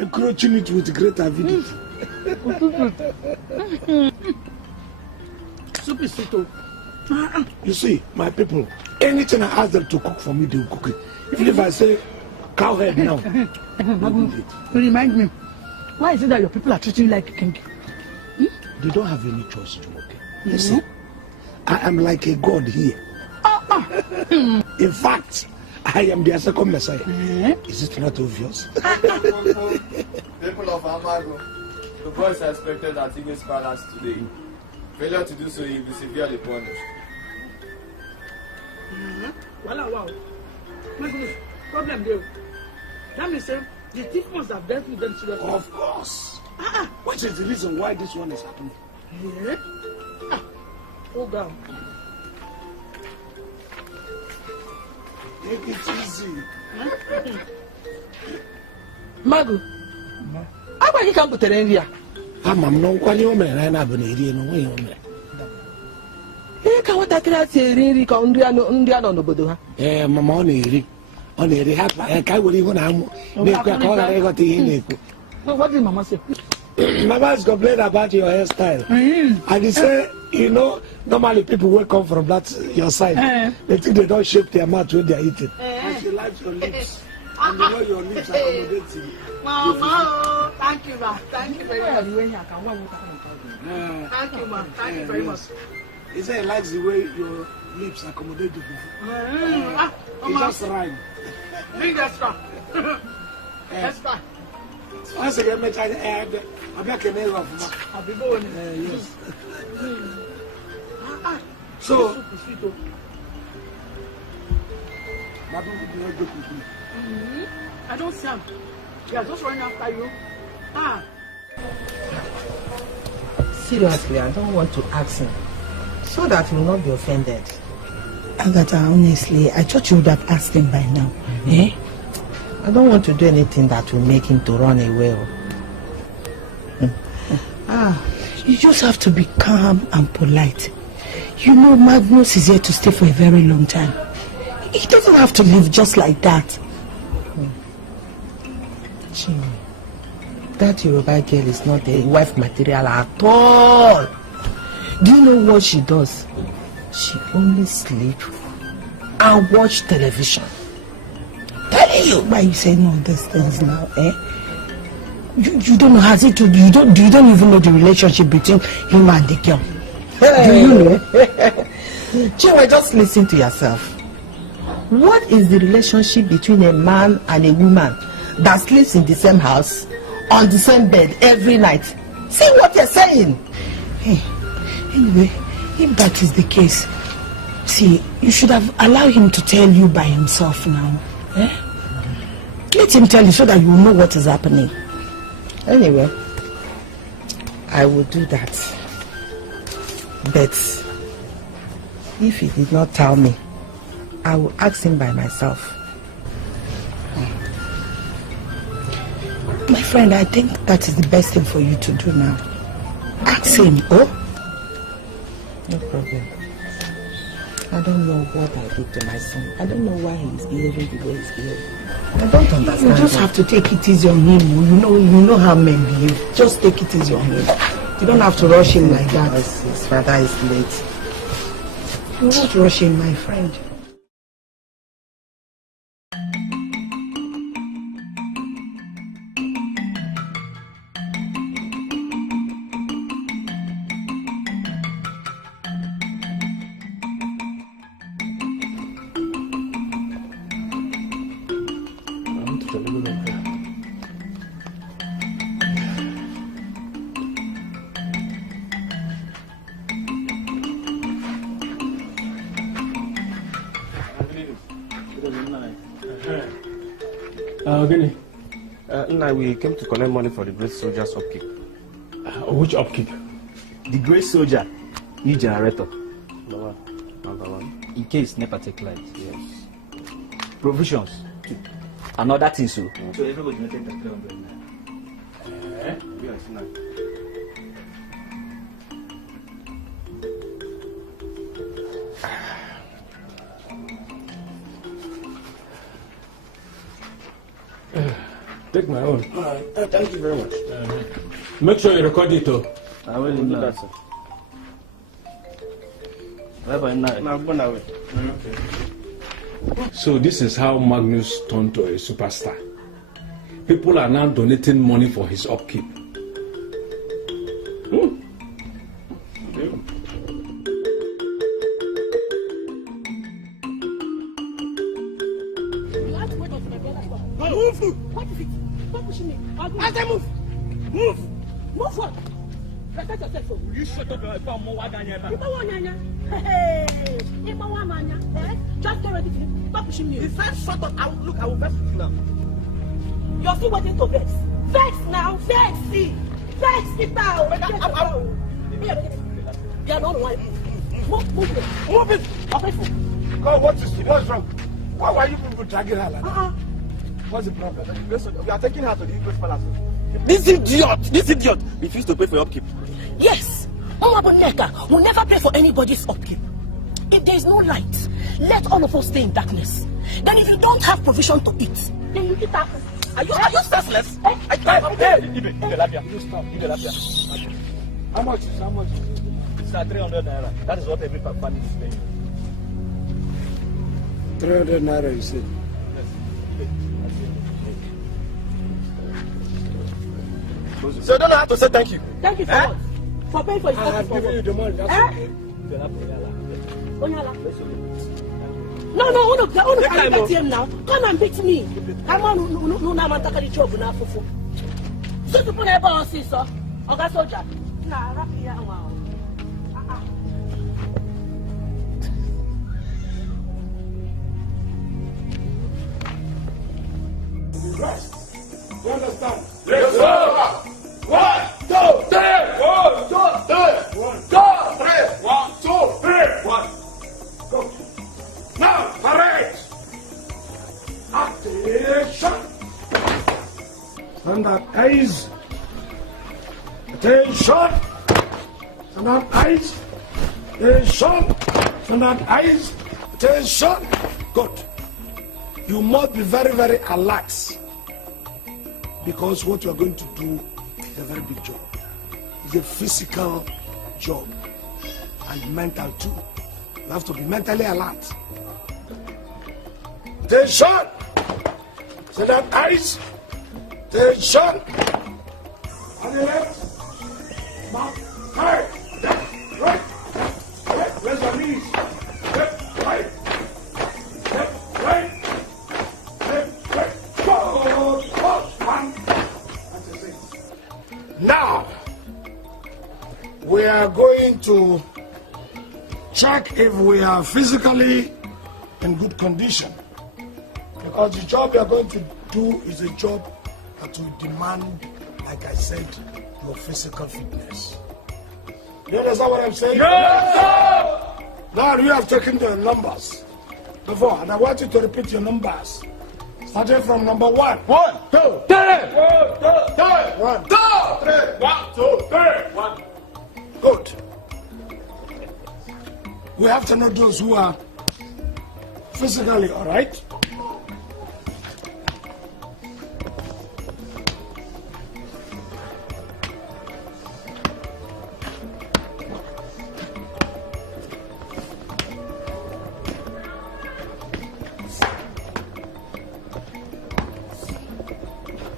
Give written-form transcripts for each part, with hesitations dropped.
encroaching it with great avidity. Soup is sweet. You see, my people, anything I ask them to cook for me, they will cook it. Even if I say cow head now, remind me, why is it that your people are treating you like a king? They don't have any choice, Jumoke. Listen, I am like a god here. In fact, I am their second messiah. Is it not obvious? People of Amago, the boys are expected at Igwe's palace today. Failure to do so, he will be severely punished. Wow. My goodness, problem there. That means the thief must have dealt with them seriously. Of course. What is the reason why this one is happening? Hold on. Take it easy. Magu, how about you come to Terendia? I'm not going to be able to do it. You can't want to say, really, come to Ndiano. Mamma, on the rehab, I can't even What did Mama say? Mama is complaining about your hairstyle. And he said, you know, normally people will come from that your side. They think they don't shape their mouth when they are eating. And she likes your lips. And you know your lips accommodate you. Mama, thank you, ma. Thank you very much. Thank you, ma. Thank you very much. He said he likes the way your lips accommodate you. He just rhyme. Bring extra. Extra. Once again, I'm back in the of I'll be going. Yes. So, I don't see him. They are just running after you. Seriously, I don't want to ask him, so that he will not be offended. Agatha, honestly, I thought you would have asked him by now. I don't want to do anything that will make him to run away. You just have to be calm and polite. You know, Magnus is here to stay for a very long time. He doesn't have to live just like that. Chima, that Yoruba girl is not a wife material at all. Do you know what she does? She only sleeps and watch television. Telling you, why you saying all these things now, You don't know, has it to do? You don't even know the relationship between him and the girl. Do you know? Chima, just listen to yourself. What is the relationship between a man and a woman that sleeps in the same house, on the same bed every night? See what you're saying. Anyway, if that is the case, see, you should have allowed him to tell you by himself now. Let him tell you so that you will know what is happening. Anyway, I will do that. But if he did not tell me, I will ask him by myself. My friend, I think that is the best thing for you to do now. Ask him, No problem. I don't know what I did to my son. I don't know why he's behaving the way he's behaving. I don't understand. You just have to take it easy on him. You know how men behave. Just take it easy on him. You don't have to rush him like that. His father is late. You won't rush him, my friend. We came to collect money for the great soldier's upkeep. Which upkeep? The great soldier, new generator. Number one. In case NEPA take light. Yes. Provisions. Another thing, so. So everybody will take the 300 now. Yes, now. Take my own. All right. Thank you very much. Make sure you record it, too. I will do that, sir. So this is how Magnus turned to a superstar. People are now donating money for his upkeep. Move! What is it? Stop pushing me. I say move! Move! Move what? Protect yourself. Will you shut up your mouth? Hey! Just get ready to stop pushing me. If I shut up, I will vex you now. You're still waiting to vex. Vex now! Vex! See! Vex! Get down! You're not one. Move it! Move it! Okay, God, what's wrong? Why are you people dragging her like that? What's the problem? We are taking her to the English palace. This idiot refused to pay for your upkeep. Yes, Neka will never pay for anybody's upkeep. If there is no light, let all of us stay in darkness. Then if you don't have provision to eat, then you eat that. Are you senseless? Hey! You stop. How much? It's 300 naira. That is what every family is paying. 300 naira, you said. So you don't have to say thank you. Thank you for what? For paying for his I have given you the money. That's okay. No, carry that here now. Come and beat me. Come on, no, I'm taking the job now, fufu. So to put a boss, sir. Oga soldier. Nah, wrap here, wow. Right. You understand? Yes, sir. 1, 2, 3. 1, 2, 3. 1, 2, 3. 1. Go. Now, parade. Attention. Stand up, eyes. Attention. Stand up, eyes. Attention. Stand up, eyes. Attention. Good. You must be very, very alert. Because what you are going to do is a very big job. It's a physical job and mental too. You have to be mentally alert. Attention! Say that eyes. Attention! On the left. Back. Right. Right. Right. Raise your knees. Left. Right. Left. Right. Left. Right. Forward. One. That's it. Now, we are going to check if we are physically in good condition. Because the job you are going to do is a job that will demand, like I said, your physical fitness. You understand what I'm saying? Yes, sir. Now you have taken the numbers before, and I want you to repeat your numbers. Starting from number 1. 1, 2, 3. 1, 2, 3. 1, 2, 3. 1. Good. We have to know those who are physically all right.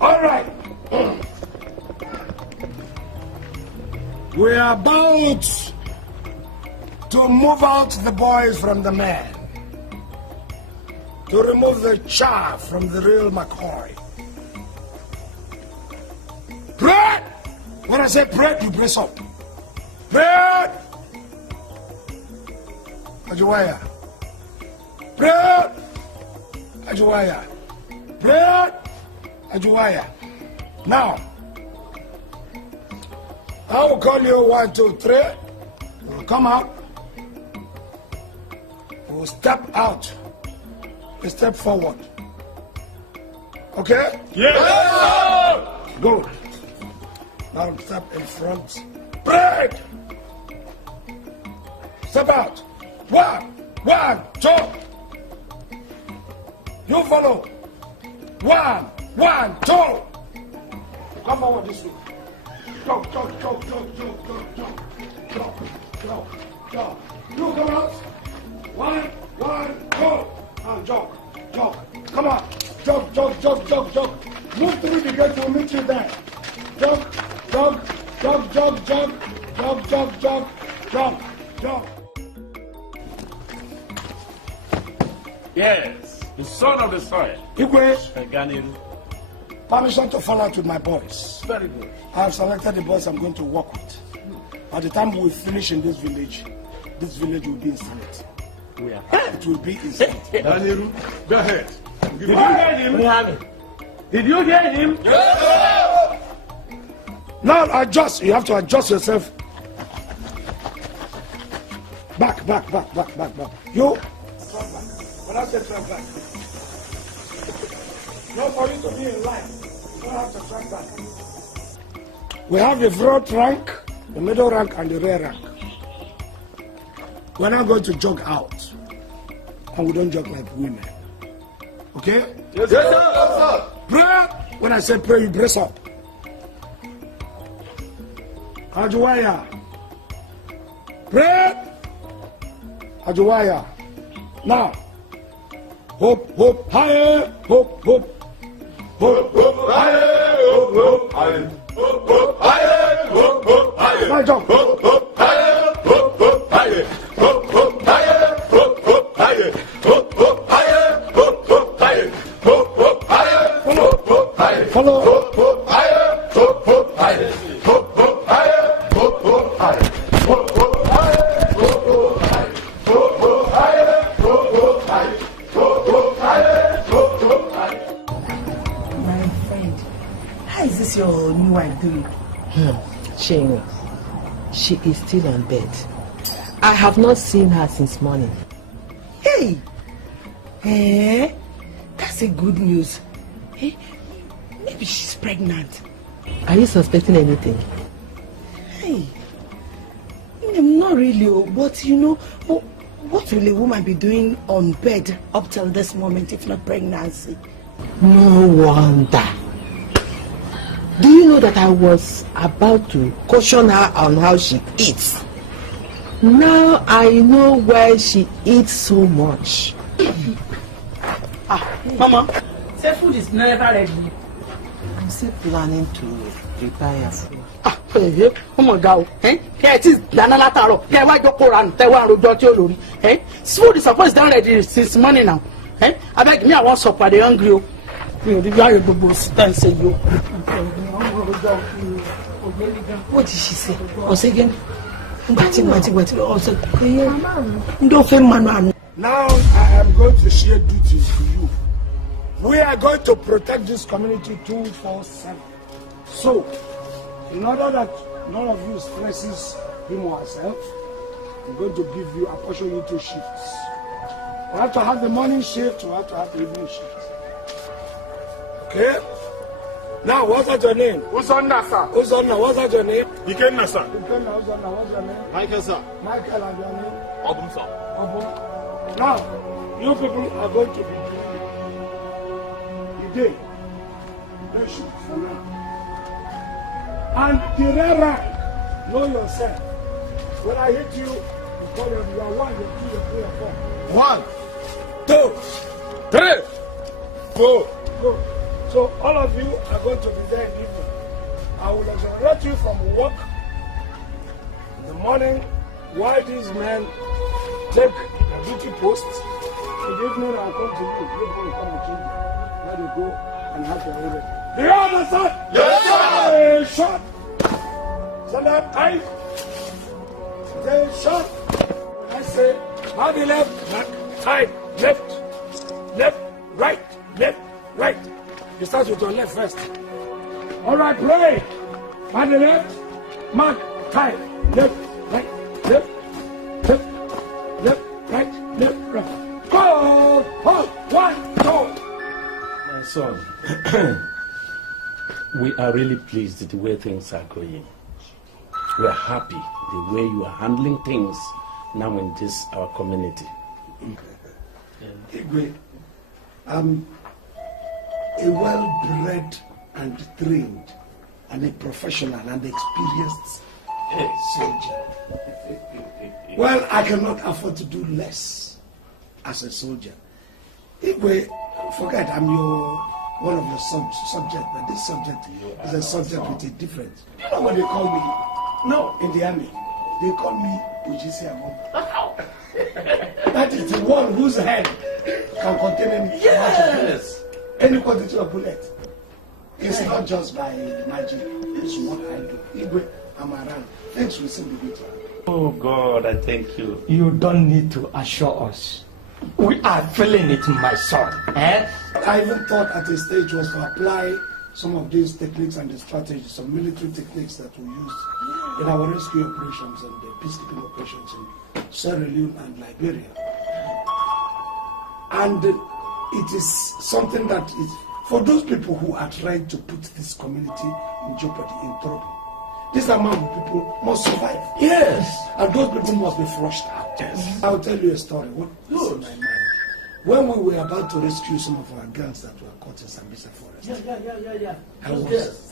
All right. We are about to move out the boys from the men, to remove the chaff from the real McCoy. Bread! When I say bread, you brace up. Bread! Ajuwaya. Bread! Ajuwaya. Bread! Ajuwaya. Now, I will call you 1, 2, 3. You will come out. You will step out. You step forward. Okay? Yes, sir. Good. Now step in front. Break! Step out. 1, 2. You follow. 1, 1, 2. Come forward this way. Jump. You come out. 1, 2. And jump. Come on. Jump. Move through the gate, we'll meet you there. Jump. Yes, the son of the soil. Igwe, permission to fall out with my boys. Very good. I have selected the boys I'm going to work with. By the time we finish in this village will be instant. It will be instant. Daniel, go ahead. Did you hear him? Yes. Now adjust. You have to adjust yourself. Back. You. Track back. When I say track back. Not for you to be in line. You don't have to track back. We have the front rank, the middle rank, and the rear rank. We're not going to jog out. And we don't jog like women. Okay? Yes, sir. Pray. When I say pray, you brace up. Ajuwaya. Pray. Ajuwaya. Now. Hope, higher. Hope. Hope, higher. Hope, higher. Hope, higher. Hope, higher. Now jump. Hope, higher. Hope, higher. Hope, higher. Hope, higher. Hope, higher. Hope, higher. Hope, higher. Hope, higher. Follow. Hope, higher. Hope, higher. Hope, higher. Hope, higher. Hope, higher. Hope, higher. Hope, higher. Hope, higher. Hope, higher. My friend, how is this your new wife doing? She is still on bed. I have not seen her since morning. Hey! That's a good news. Maybe she's pregnant. Are you suspecting anything? Hey! Not really, but you know, what will a woman be doing on bed up till this moment if not pregnancy? No wonder. Do you know that I was about to caution her on how she eats? Now I know why she eats so much. Mama, say food is never ready. I'm still planning to prepare food. Oh my God, here it is, Danana Taro. Here why you go and tell one Rojo. Food is supposed to be ready since morning now. I beg me, I want supper, they hungry. You are the boss, then say you. What did she say? Once again? Now I am going to share duties to you. We are going to protect this community 24/7. So, in order that none of you stresses him or herself, I'm going to give you, apportion you 2 shifts. We have to have the morning shift, we have to have the evening shift. Okay? Now, what's that your name? Uzonna, sir. Uzonna, what's that your name? Ikenna, sir. Ikenna, Uzonna, what's your name? Michael, sir. Michael, and your name? Obum, sir. Obum. Now, you people are going to be the day shoot for now. And the rear rank, know yourself. When I hit you, you call you are 1, you 2, you 3, you 4. 1, 2, 3, 4. Go. So all of you are going to be there in the evening. I will exonerate you from work in the morning while these men take their duty posts. In the evening I'll come to you. You will come and change them. Let you go and have your own. Do you understand? Yes, sir. Stay short. Stand up tight. Stay short. When I say body left, back, tight, left, right, right. You start with your left first. All right, play. Body left, mark, tight, left, right, right. Go! Hold! 1, 2. My son, we are really pleased with the way things are going. We are happy the way you are handling things now in this our community. a well-bred and trained and a professional and experienced soldier. Well, I cannot afford to do less as a soldier. Igwe, forget I'm one of your subjects, but this subject is a subject with a difference. You know what they call me? No, in the army, they call me Ujisiamo. That is the one whose head can contain any quantity of bullet. It's not just by magic. It's what I do. Igwe, I'm around. Thanks for sending me to. Oh God, I thank you. You don't need to assure us. We are feeling it, my son. I even thought at a stage was to apply some of these techniques and the strategies, some military techniques that we used in our rescue operations and the peacekeeping operations in Sierra Leone and Liberia. And it is something that is, for those people who are trying to put this community in jeopardy, in trouble, this amount of people must survive. Yes. And those people must be flushed out. Yes. I'll tell you a story. What is in my mind? When we were about to rescue some of our girls that were caught in SAMBISA forest,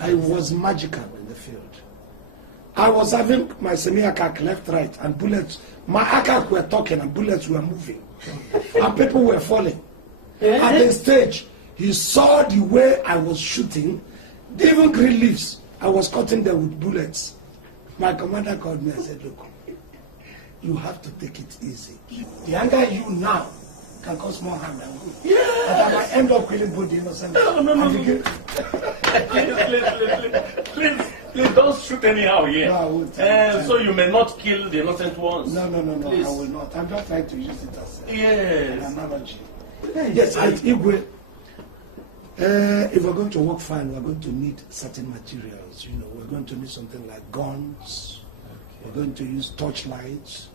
I was magical in the field. I was having my semi-akak left, right, and bullets. My akak were talking and bullets were moving. And people were falling. At the stage, he saw the way I was shooting, even green leaves. I was cutting them with bullets. My commander called me and said, look, you have to take it easy. The anger you now can cause more harm than good. Yeah. And I might end up killing both the innocent. No. Please don't shoot anyhow here. No, I won't. So you may not kill the innocent ones. No, please. I will not. I'm just trying to use it as an analogy. Yes, at Igwe, if we're going to work fine, we're going to need certain materials. You know, we're going to need something like guns. Okay. We're going to use torchlights.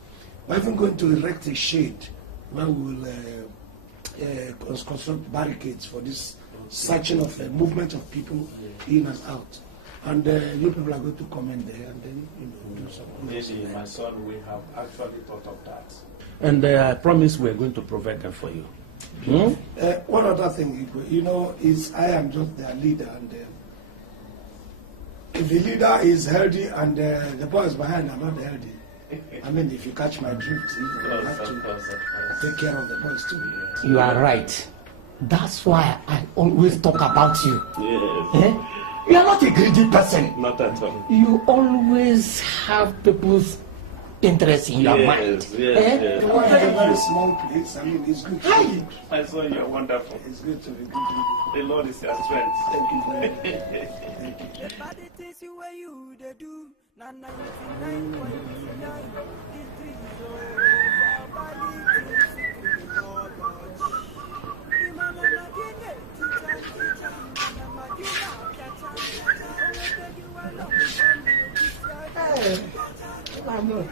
We're even going to erect a shade where we will construct barricades for this searching of the movement of people in and out. And you people are going to come in there and then, you know, do something. Maybe, my son, we have actually thought of that. And I promise we're going to provide them for you. One other thing, you know, is I am just their leader, and if the leader is healthy and the boys behind are not healthy, I mean, if you catch my drift, you have to take care of the boys too. You are right. That's why I always talk about you. Yes. You are not a greedy person. Not at all. You always have people's interest in your mind. Yes. The one is a very small place. I mean, it's good to be good. My son, you're wonderful. It's good to be good. The Lord is your strength. Thank you very much.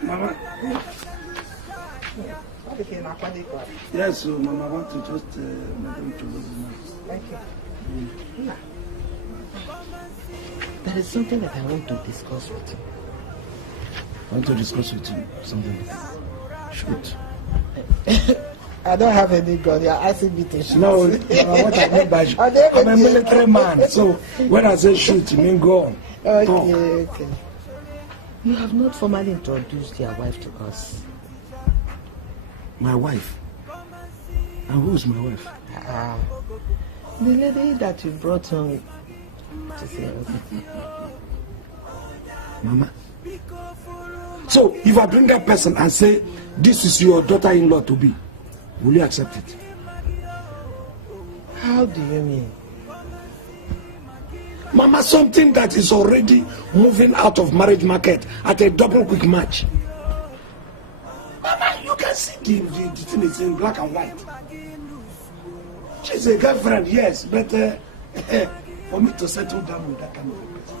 Mama. Yes, so Mama, I want to just make them to lose the Thank you. There is something that I want to discuss with you. I want to discuss with you something. Shoot. I don't have any gun. You're asking me to shoot. No, what I mean by shoot. I'm a military man, so when I say shoot, you mean go on. Okay. You have not formally introduced your wife to us. My wife? And who's my wife? The lady that you brought home to see us. Mama. So, if I bring that person and say, this is your daughter-in-law to be, will you accept it? How do you mean? Mama, something that is already moving out of marriage market at a double quick match. Mama, you can see the thing is in black and white. She's a girlfriend, yes, but for me to settle down with that kind of person.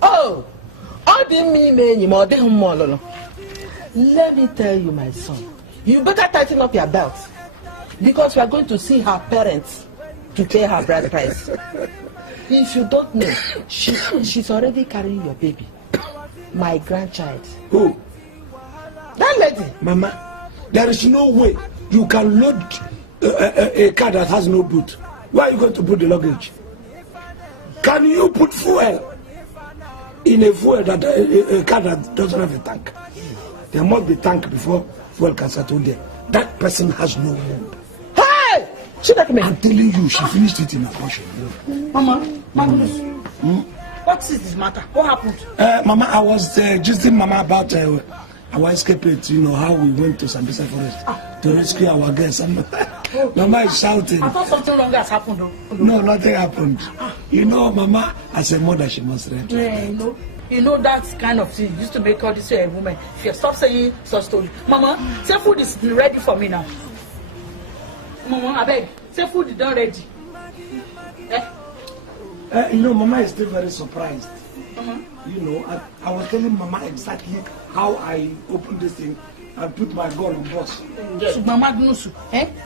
Oh, let me tell you, my son, you better tighten up your belt. Because we are going to see her parents to pay her bride price. If you don't know, she's already carrying your baby. My grandchild. Who? That lady. Mama, there is no way you can load a car that has no boot, where are you going to put the luggage? Can you put fuel in a car that doesn't have a tank? There must be tank before fuel can settle there. That person has no womb. Hey! I'm telling you, she finished it in a portion. Mama, what is this matter? What happened? Mama, I was just telling Mama about our escapade, how we went to SAMBISA forest to rescue our guests. Mama is shouting. I thought something wrong has happened. No, nothing happened. Mama, as a mother, she must read. Yeah, you know that kind of thing used to make all this woman. If you stop saying such story. Mama, say food is ready for me now. Mama, I beg, say food is not ready. Mama is still very surprised. I was telling Mama exactly how I opened this thing and put my gun on boss. Mama,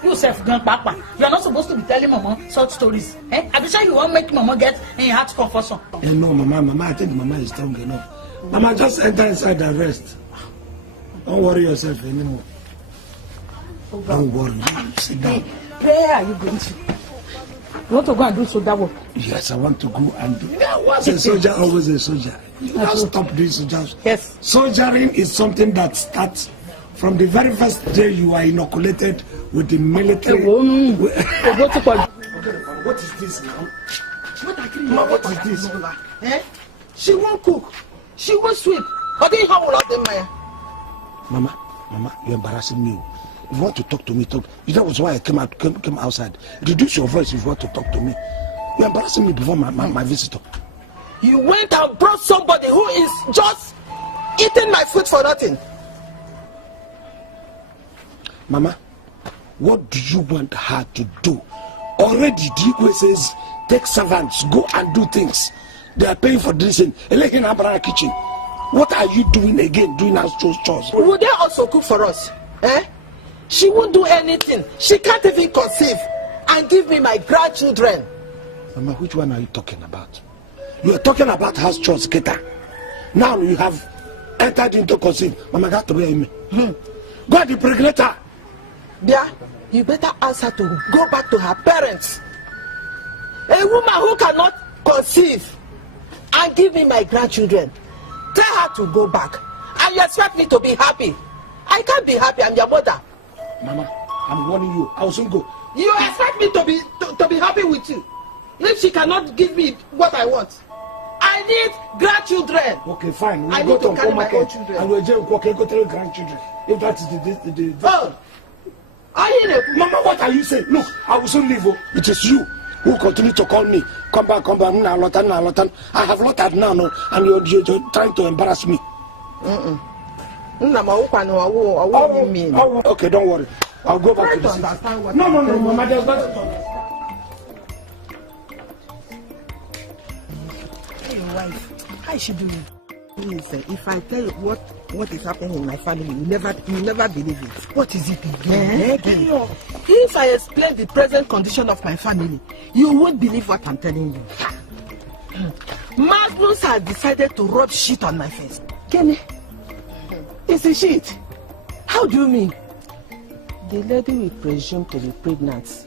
you self gun papa. You are not supposed to be telling Mama such stories. I'm sure you won't make Mama get in heart confusion. No, Mama, I think Mama is strong enough. Mama, just enter inside and rest. Don't worry yourself anymore. Don't worry. Sit down. Where are you going to? You want to go and do soldier work? Yes, I want to go and do. Once a soldier, always a soldier. You can't stop doing soldiers. Yes. Soldiering is something that starts from the very first day you are inoculated with the military. What is this now? What is this? She won't cook. She won't sweep. Mama, you're embarrassing me. If you want to talk to me, talk. That was why I came outside. Reduce your voice if you want to talk to me. You're embarrassing me before my visitor. You went and brought somebody who is just eating my food for nothing. Mama, what do you want her to do? Already, the Igwe says, take servants, go and do things. They are paying for this in Abara kitchen. What are you doing again, doing house chores? Will they also cook for us? She won't do anything. She can't even conceive and give me my grandchildren. Mama, which one are you talking about? You are talking about house chores, Keta. Now you have entered into conceive. Mama, got to be me. Go at the regulator. Yeah, you better ask her to go back to her parents. A woman who cannot conceive and give me my grandchildren. Tell her to go back. And you expect me to be happy. I can't be happy. I'm your mother. Mama, I'm warning you. I will soon go. You expect me to be happy with you if she cannot give me what I want. I need grandchildren. Okay, fine. I need to carry my own children. And we'll go to grandchildren. If that is the Oh, are you Mama, what are you saying? Look, I will soon leave. It is you who continue to call me. Come back. I have lotted now, and you're trying to embarrass me. Okay, don't worry. I'll go back to the city. No, Mama, there's nothing to understand. Hey, your wife, how is she doing? Listen, if I tell you what is happening in my family, you never believe it. What is it again? If I explain the present condition of my family, you won't believe what I'm telling you. Magnus has decided to rub shit on my face. Kenny, it's a shit. How do you mean? The lady we presume to be pregnant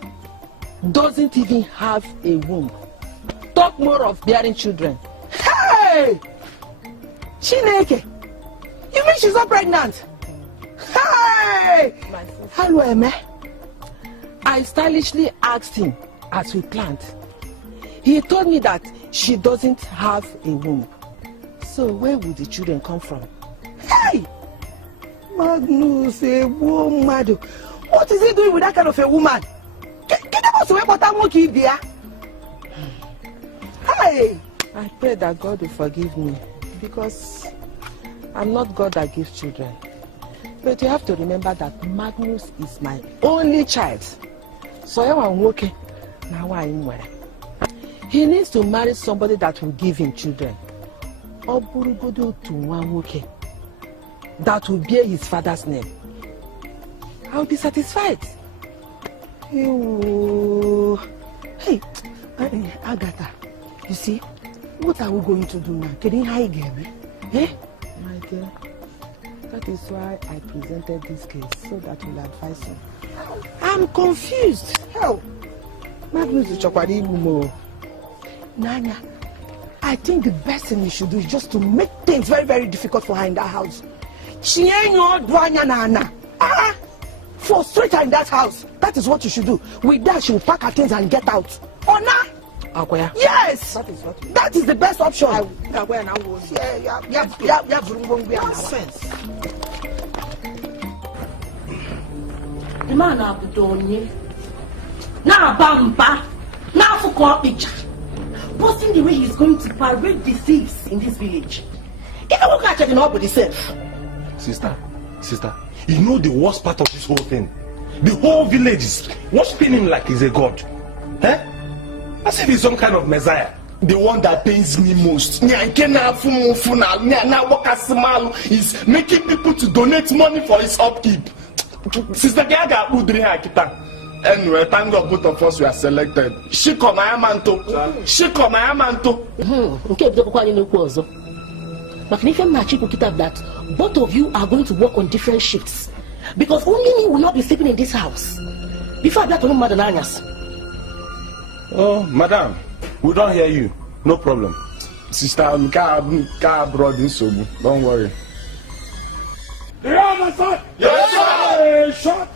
doesn't even have a womb. Talk more of bearing children. Hey! Chineke! You mean she's not pregnant? Hey! Hello, Eme. I stylishly asked him as we planned. He told me that she doesn't have a womb. So where would the children come from? Hey! Magnus, a woman. What is he doing with that kind of a woman? Hey! I pray that God will forgive me because I'm not God that gives children. But you have to remember that Magnus is my only child. So I'm okay. Now I'm where. He needs to marry somebody that will give him children. Or to one okay. That will bear his father's name. I'll be satisfied. Hey, Agatha, you see, what are we going to do now? Can you hide again? My dear, That is why I presented this case, so that you'll advise you. I'm confused. Hell, Magnus is chokwadi mo. Nanya, I think the best thing you should do is just to make things very, very difficult for her in that house. She ain't no dwanya nana. Frustrate her in that house. That is what you should do. With that, she will pack her things and get out. Oh, nah? Akwaya? Yes! That is the best option. Sense. The man up Donye. Now Bamba. Now for call picture. Posting the way he's going to parade the thieves in this village. If I won't catch it, up with himself. Sister, you know the worst part of this whole thing? The whole village is worshiping him like he's a god. Eh? As if he's some kind of messiah. The one that pains me most is making people to donate money for his upkeep. Sister Gaga Udri. Anyway, thank God both of us were selected. Shiko Mayamanto. Okay, but if I'm not that both of you are going to work on different shifts. Because only me will not be sleeping in this house. Before I get to know Madam Anyas. Oh, madam, we don't hear you. No problem. Sister, I'm brought this over. Don't worry. Do you understand? Yes, sir. Shot.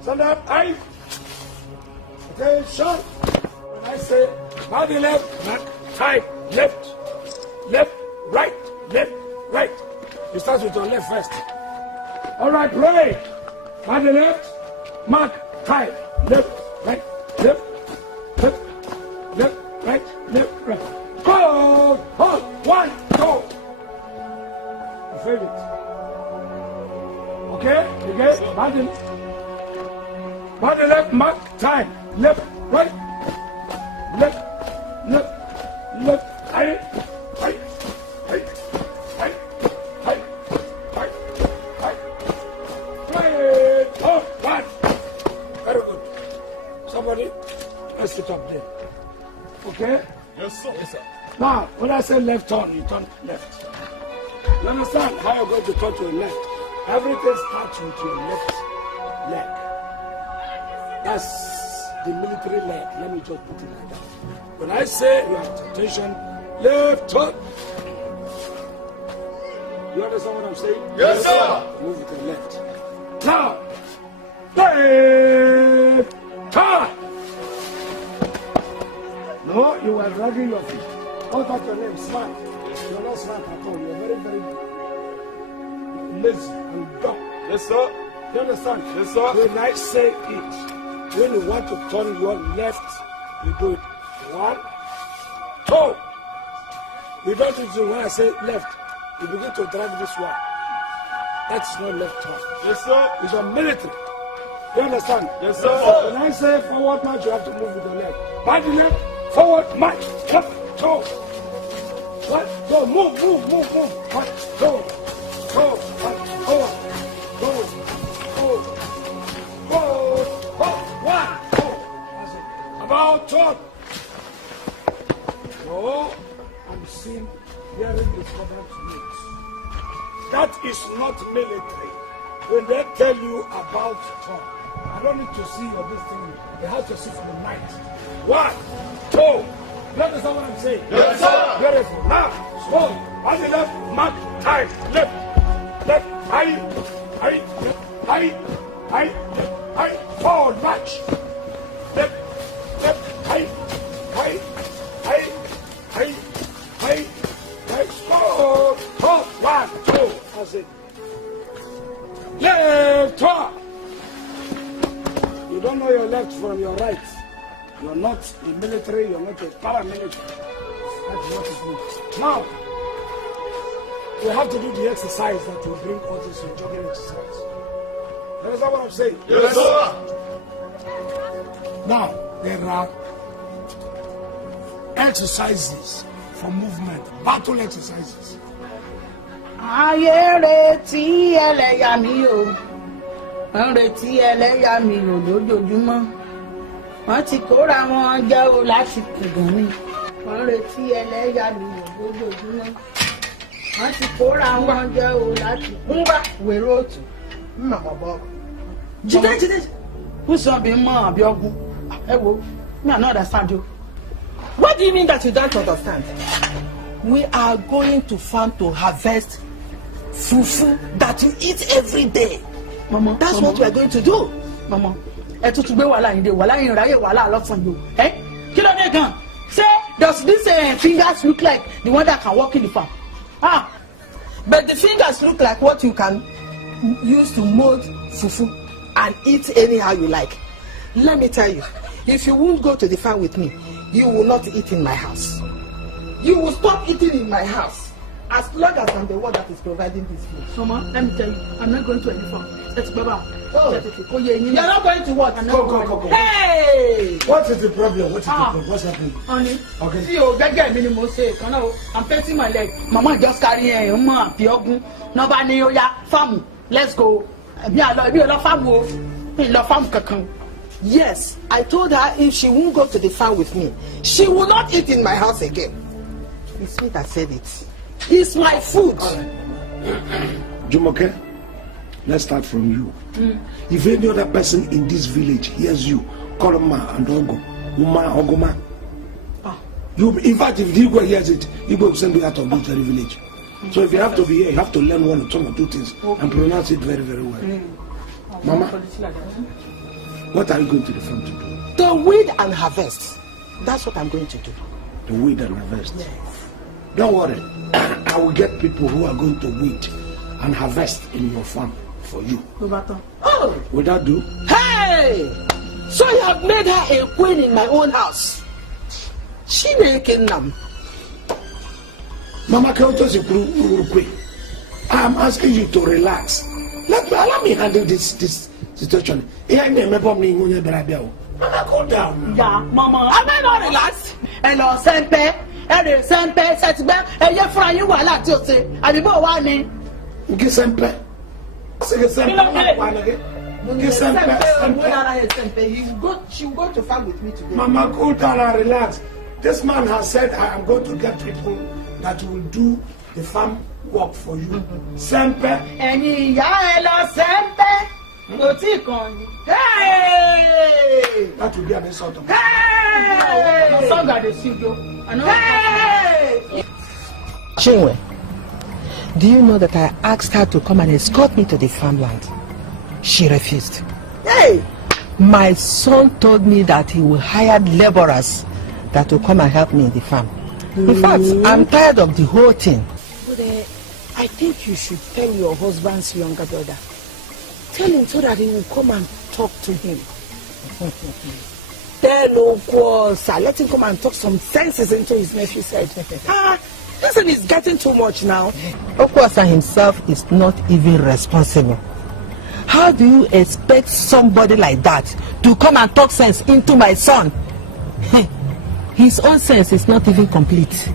Stand up, aye. Okay, shot. When I say, body left, back, time, left, right, left, right. You start with your left first. All right, play. Body left, mark, time, left, right, left, right. Go! Hold! 1, go! You feel it? Okay? You get it? Body left, mark, time. Left, right. Left, right. Oh, 1. Very good. Somebody, let's sit up there. Okay? Yes, sir. Now, when I say left turn, you turn left. You understand how you're going to turn to your left? Everything starts with your left leg. That's the military leg. Let me just put it like that. When I say you have attention, left turn. You understand what I'm saying? Yes, sir. Move to the left. Now, left turn. No, you are dragging your feet. What about your name? Smart. You're not smart at all. You're very, very lazy and dumb. Yes, sir. You understand? Yes, sir. When I say it, when you want to turn your left, you do it. 1, 2. You don't do it when I say left. You begin to drag this one. That's not left turn. Yes, sir. It's a military. You understand? Yes, sir. When I say forward march, you have to move with the leg. Body left, forward march, left, go. What? Go, move. What? Go. What? Go. 1, 2. That's it. About turn. No, I'm seeing, hearing this command news. That is not military. When they tell you about turn, I don't need to see your this thing. They have to see for the night. 1, 2. You understand what I'm saying? Yes, sir. Beautiful. Now, slow. On the left, mark, time. Left, high. Forward, march. Left, high. Forward. 1, 2. That's it. Left, turn. You don't know your left from your right. You're not a military, you're not a paramilitary. That's what it means. Now, we have to do the exercise that will bring all this jogging exercise. You understand what I'm saying? Yes, sir. Now, there are exercises for movement, battle exercises. Ayé retí ẹlẹ́yà mi o, wọ́n retí ẹlẹ́yà mi o lójoojúmọ́. Wọ́n ti kóra wọn jẹ́ o lásìkò gan ni. Wọ́n retí ẹlẹ́yà mi o lójoojúmọ́. Láti kóra wọn jẹ́ o láti. Ngwa wèrè otu. Mma bàbá. Jide. Who's being more Abiogu? Me I not understand you. What do you mean that you don't understand? We are going to farm to harvest fufu that you eat every day. Mama, that's what we are going to do. Mama, to be wala in raye wala lot from you. Eh? Kilo de gan. Say, does this fingers look like the one that can walk in the farm? Ah, but the fingers look like what you can use to mold fufu and eat anyhow you like. Let me tell you, if you won't go to the farm with me, you will not eat in my house. You will stop eating in my house as long as I'm the one that is providing this food. Mama, let me tell you, I'm not going to any farm. Let's go back. You're not going to what? Go. Hey! What is the problem? What's happening? Honey, okay. See, get me no say. I'm painting my leg. Mama just carry Mama Abiogu. Nobody oya farm. Let's go. Yes, I told her if she won't go to the farm with me, she will not eat in my house again. It's me that said it. It's my food. Jumoke, let's start from you. If any other person in this village hears you, call Ma and Ogo, Ogoma. You, in fact, if the Igbo hears it, Igbo will send you out of this very village. So if you have to be here, you have to learn one or two things and pronounce it very, very well. Mama, what are you going to the farm to do? To weed and harvest. That's what I'm going to do. To weed and harvest? Yes. Don't worry. I will get people who are going to weed and harvest in your farm for you. Oh! Will that do? Hey! So you have made her a queen in my own house. She making them. Mama, I'm asking you to relax. Allow me handle this situation. Mama, calm down. Yeah, Mama. Am I not relaxed? Hello, Sempe. Sempe, Setbe. You from you wala ti o se. Abi bo wa ni. Nki Sempe. Say Sempe. She will go to farm with me today. Mama, cool down and relax. This man has said I am going to get people that will do the farm work for you. Sempe. Hello, Sempe. Hey! That will be an insult. Hey! Chinwe, do you know that I asked her to come and escort me to the farmland? She refused. Hey! My son told me that he will hire laborers that will come and help me in the farm. In fact, I'm tired of the whole thing. But I think you should tell your husband's younger brother. Tell him so that he will come and talk to him. Tell Okwosa, let him come and talk some senses into his nephew's head. Listen, he's getting too much now. Okwosa himself is not even responsible. How do you expect somebody like that to come and talk sense into my son? His own sense is not even complete.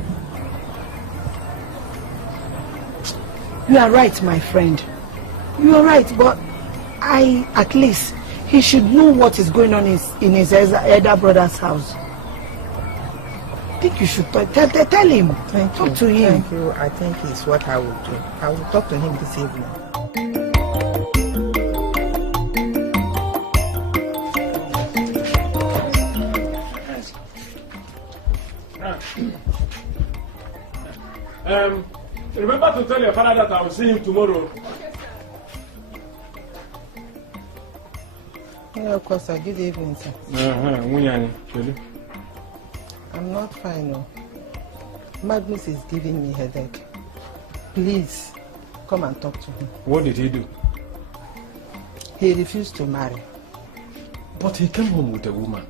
You are right, my friend. You are right, but at least he should know what is going on in his elder brother's house. I think you should tell him. Talk to him. Thank you. I think it's what I will do. I will talk to him this evening. Remember to tell your father that I will see him tomorrow. Yeah, of course. Good evening, sir. I'm not fine. No. Magnus is giving me headache. Please, come and talk to him. What did he do? He refused to marry. But he came home with a woman.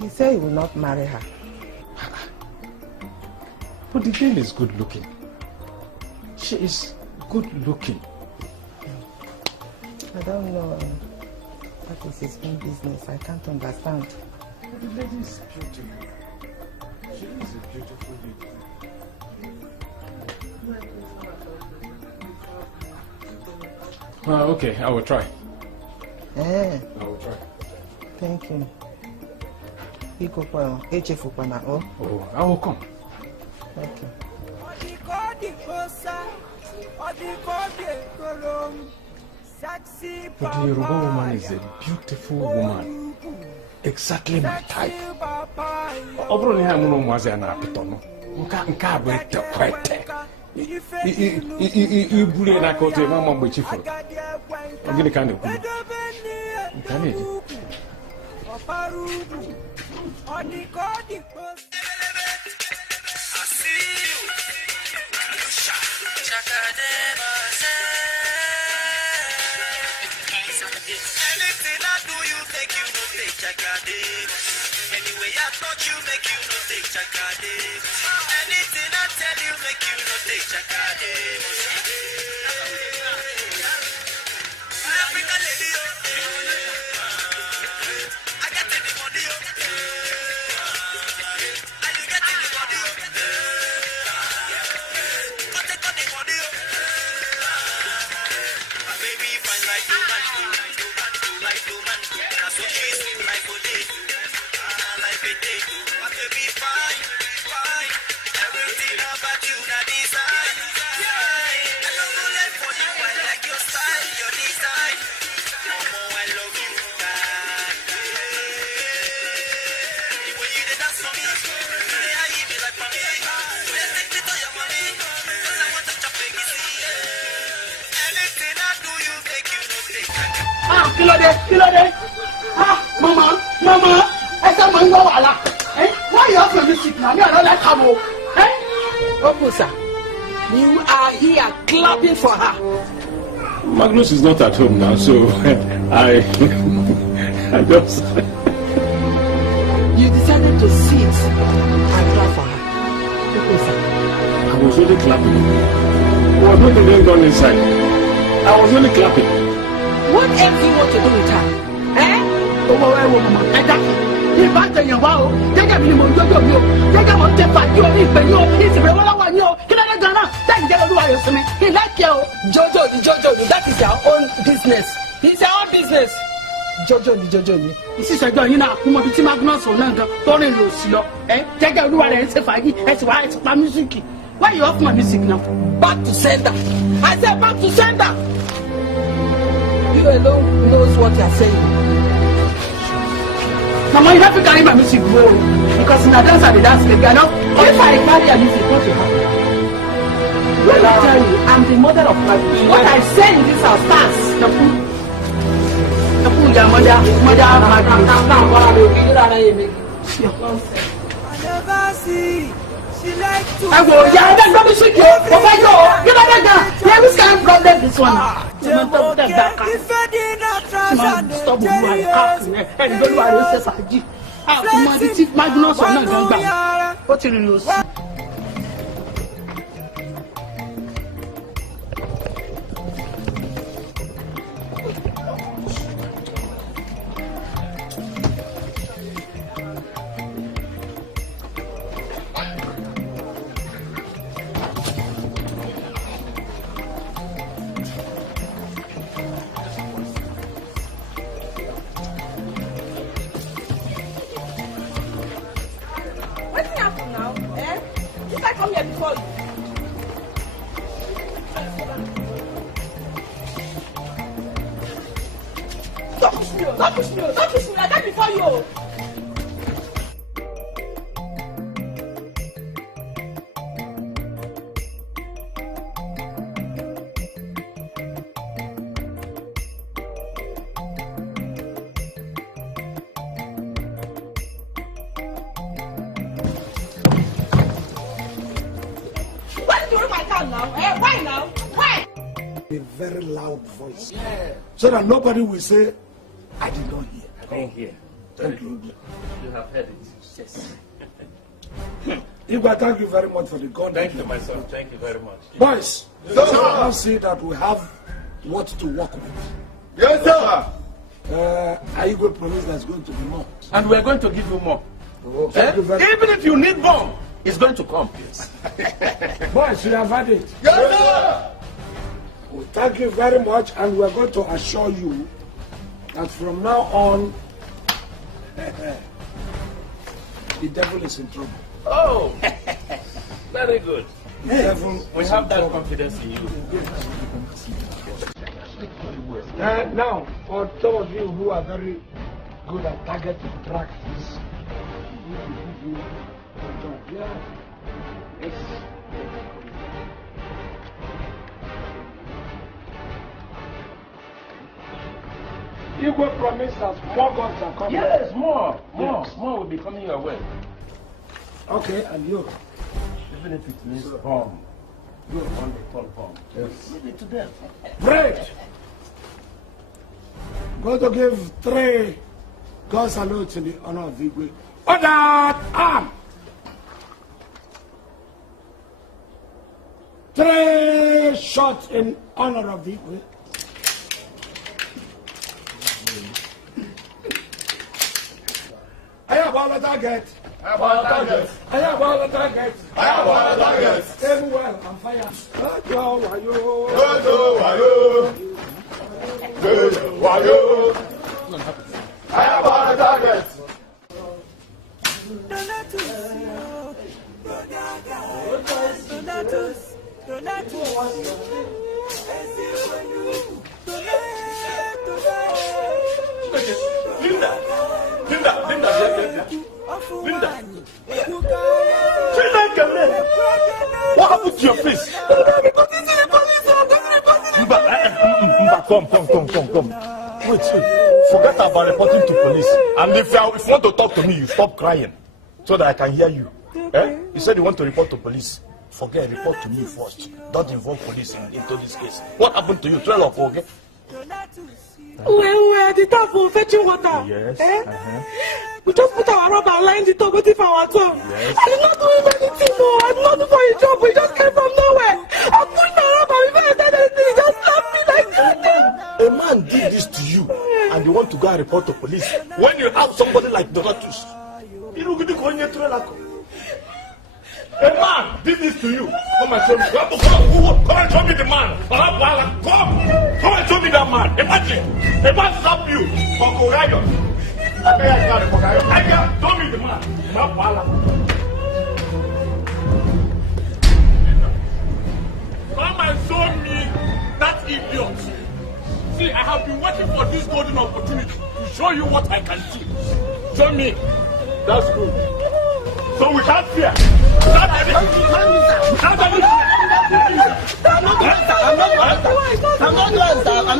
He said he will not marry her. But the girl is good looking. She is good looking. I don't know. That is his own business. I can't understand. But the lady is beautiful. She is a beautiful lady. Okay, I will try. I will try. Thank you. Oh, I will come. Okay. But the Yoruba woman is a beautiful woman. Exactly my type. Obro ni hamu no mwaze na apitono. Nka abete kwete. Ibule na kote mama mbechifu. Ogini kane ku. Nkane ji. Anything I do, you make you no take chakade. Anyway, I thought you make you no take chakade. Anything I tell you, make you no take chakade. African lady, I got the money, and you get the money, got the money, baby, fine like you man. Like woman, that's what she seems like for day. Like a day, what to be fine. Everything about you, not design. I don't go left for you, I like your style, your design. I love you, when you did that for me, I even like mommy. Let's take me to your mommy, cause I want to chop it easy. Anything I do, you make you no take. Kílódé. Mama. I said, man, go ala. Why you have your music now? Me, I don't like her. Opusa, you are here clapping for her. Magnus is not at home now, so I just. You decided to sit and clap for her. Opusa. I was only clapping. There was nothing going on inside. I was only clapping. What else do you want to do with her? Mama. Exactly. If I tell you, wow, take a minimum, take a month, take a you, it's a one, you, can I get thank you, he like you, Jojo, that is your own business. It's your own business. Jojo, this is a girl, you know, who might be Magnus or Nanga, Tony Rosilo, take a one and say, that's why it's my music. Why you off my music now? Back to sender. I said back to sender. You alone knows what you're saying. Mama, you have to carry my music more because in a dance I dance baby. I know if I carry your music, what will happen? Let me tell you, I'm the mother of my music. What I say in this house stands. The food, your mother, never see. She like to. I go, yeah, that's not music. You know that. Yeah, we can't problem this one. Stop my house and go to our society. My chief Magnus or not. What in you? Don't push me, I got before you. Why did you ring my car now? Why now? Why? A very loud voice. Yeah. So that nobody will say, I did not hear. I didn't hear. Thank you. You have heard it. Yes. Igba, thank you very much for the gun. Thank you, my son. Thank you very much. Boys, let's now see that we have what to work with. Yes, sir. Are you going to promise there's going to be more? And we're going to give you more. Oh, thank you very Even if you need more, it's going to come. Yes. Boys, we have had it. Yes, sir. Well, thank you very much, and we're going to assure you that from now on, the devil is in trouble. Oh. Very good. Yes. We have that confidence in you. Now, for some of you who are very good at target practice, we will give you a job. Yeah. Yes. You will promise us more guns are coming. Yes, more will be coming your way. Okay, and you? Even if it means bomb, you're on the top bomb. Yes. Give it to them. Great. Going to give 3 gun salutes in the honor of the Igwe. Order arm. 3 shots in honor of the Igwe. I have all the targets. I have all the targets. I have all the targets. I have all the targets. Aim well and fire. Go, wayo. I have all the targets. Linda. What happened to your face? Come. Wait. Forget about reporting to police. And if you want to talk to me, you stop crying so that I can hear you. You said you want to report to police. Forget, report to me first. Don't involve police into this case. What happened to you? 12 okay? Well, the tap for fetching water. Yes. We just put our rubber and lined it up waiting for our turn. Yes. I did not do anything, no. I did not do for a job. We just came from nowhere. I put my rubber before I said anything. He just slapped me like that. A man did this to you and you want to go and report to police. When you have somebody like Donatus, a man did this to you. Come and show me. Come and show me the man. Come and show me that man. Imagine. A man slap you for Korayo. Show me the man. Come and show me that idiot. See, I have been waiting for this golden opportunity to show you what I can do. Show me. That's good. So we can't fear. I'm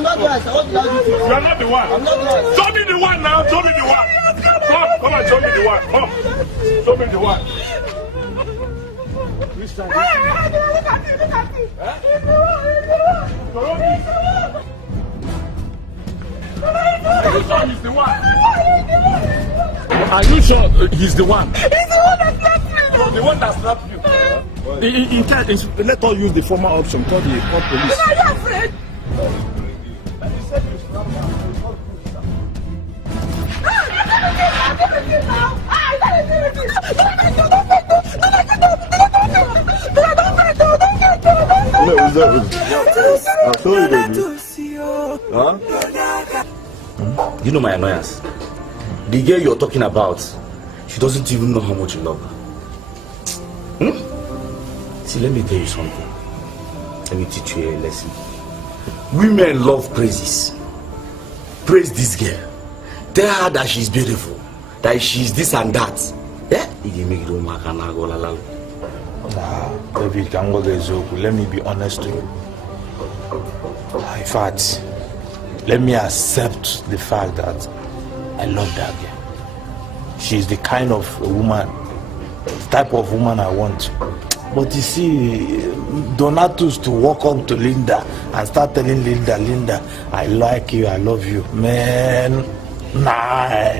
not the one. You are not the one. I'm not the one. Show me the one now. Show me the one. Come and show me the one. Come. Show me the one. Look at Which one is the one? Are you sure he's the one? He's the one that slapped me. The one that slapped you. Let us use the former option. Call the police. Are you afraid? You know my annoyance. The girl you're talking about, she doesn't even know how much you love her. See, let me tell you something. Let me teach you a lesson. Women love praises. Praise this girl. Tell her that she's beautiful, that she's this and that. David, let me be honest to you. In fact, let me accept the fact that I love that girl. She's the kind of woman, the type of woman I want. But you see, Donatus to walk up to Linda and start telling Linda, I like you, I love you. Man, nah.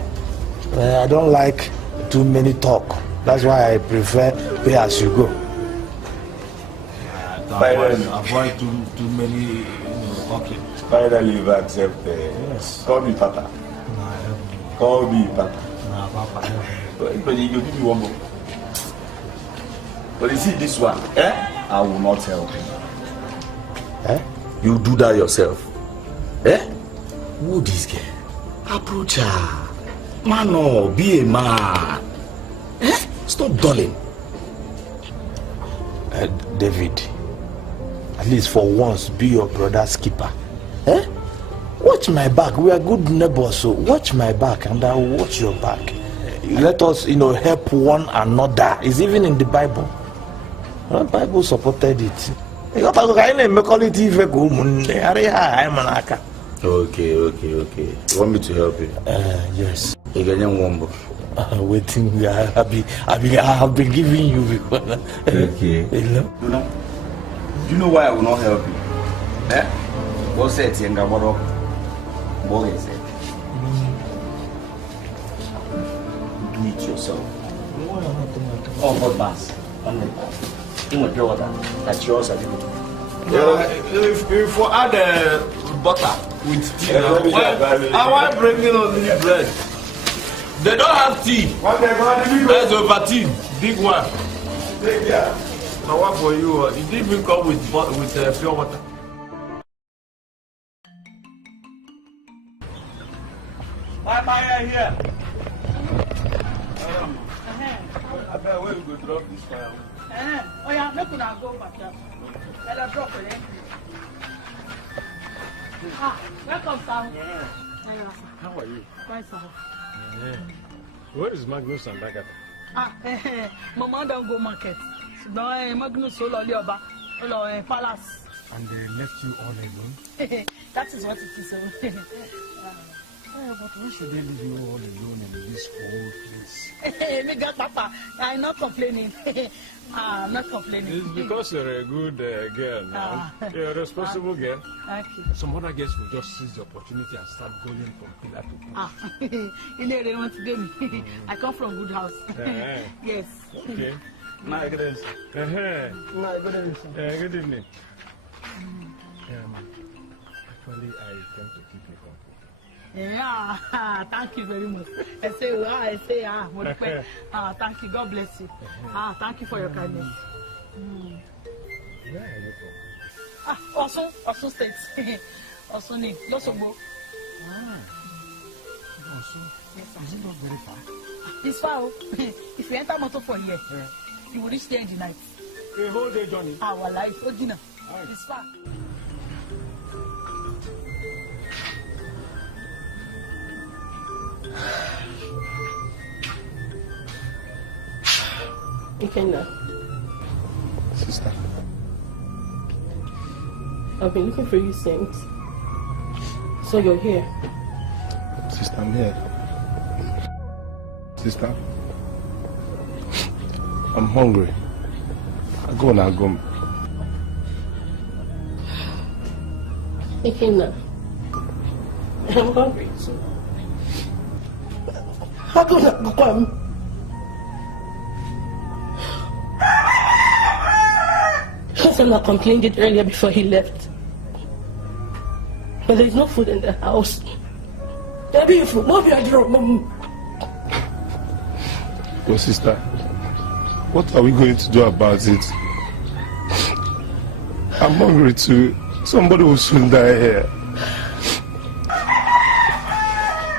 I don't like too many talk. That's why I prefer pay as you go. Avoid too many talking. Finally, you've accepted. Yes. Call me Papa. Call me Papa. But you give me one more. But you see this one, I will not help you. You do that yourself. Who this girl? Approach her. Man, no, be a man. Stop dulling. David, at least for once, be your brother's keeper. Eh? Watch my back. We are good neighbors, so watch my back and I will watch your back. Let us, help one another. It's even in the Bible. The Bible supported it. Okay. You want me to help you? Yes. Waiting. I have been giving you before. Okay. Do you know why I will not help you? Eh? What said Yengaboro? What is it? Do it yourself. Oh, what bass? In with your water. That's yours, I do. If you add butter with tea, why bringing only bread? They don't have tea. There's Ovaltine, big one. Now what for you? It didn't even come with pure water. Bye here. I bet where you go drop this fire. Oh yeah, make una go back there. Let us drop it. Welcome, sir. How are you? Fine, sir. Where is Magnus and Agatha? Mama don't go market. No, Magnus so lonely about palace. And they left you all alone? That is what it is. But why should they leave you all alone in this whole place? Mega Papa, I'm not complaining. I'm not complaining. It's because you're a good girl now. You're a responsible girl. Thank you. Some other girls will just seize the opportunity and start going from pillar to post. You know they want to do me. I come from good house. Yes. Okay. My goodness. Good evening. Actually, I came to keep you company. Yeah, thank you very much. I say, thank you. God bless you. Thank you for your kindness. Where are you from? Osun State. Osun, Losogbo. Osun. Is it not very far? It's far. If you enter motor for here, you will reach there in the night. A whole day journey? Our life, dinner. It's far. Ikenna. Sister. I've been looking for you since. So you're here. Sister, I'm here. Sister, I'm hungry. Go. Ikenna. I'm hungry too. How come I come? Hassan complained it earlier before he left. But there's no food in the house. Baby, food. No, I don't. Oh, sister, what are we going to do about it? I'm hungry too. Somebody will soon die here.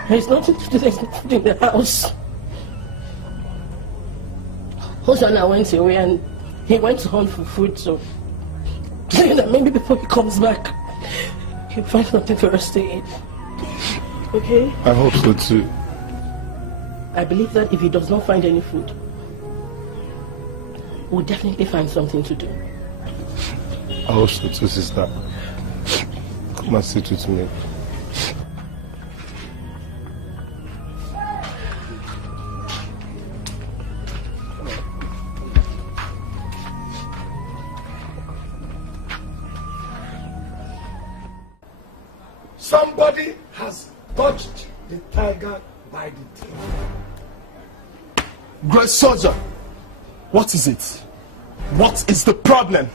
There's nothing to do. There's no food in the house. Hosanna went away and he went to hunt for food, so saying that maybe before he comes back, he'll find something for us to eat. Okay? I hope so too. I believe that if he does not find any food, we'll definitely find something to do. I hope so too, sister. Come and sit with me. Somebody has touched the tiger by the tail. Great soldier, what is it? What is the problem?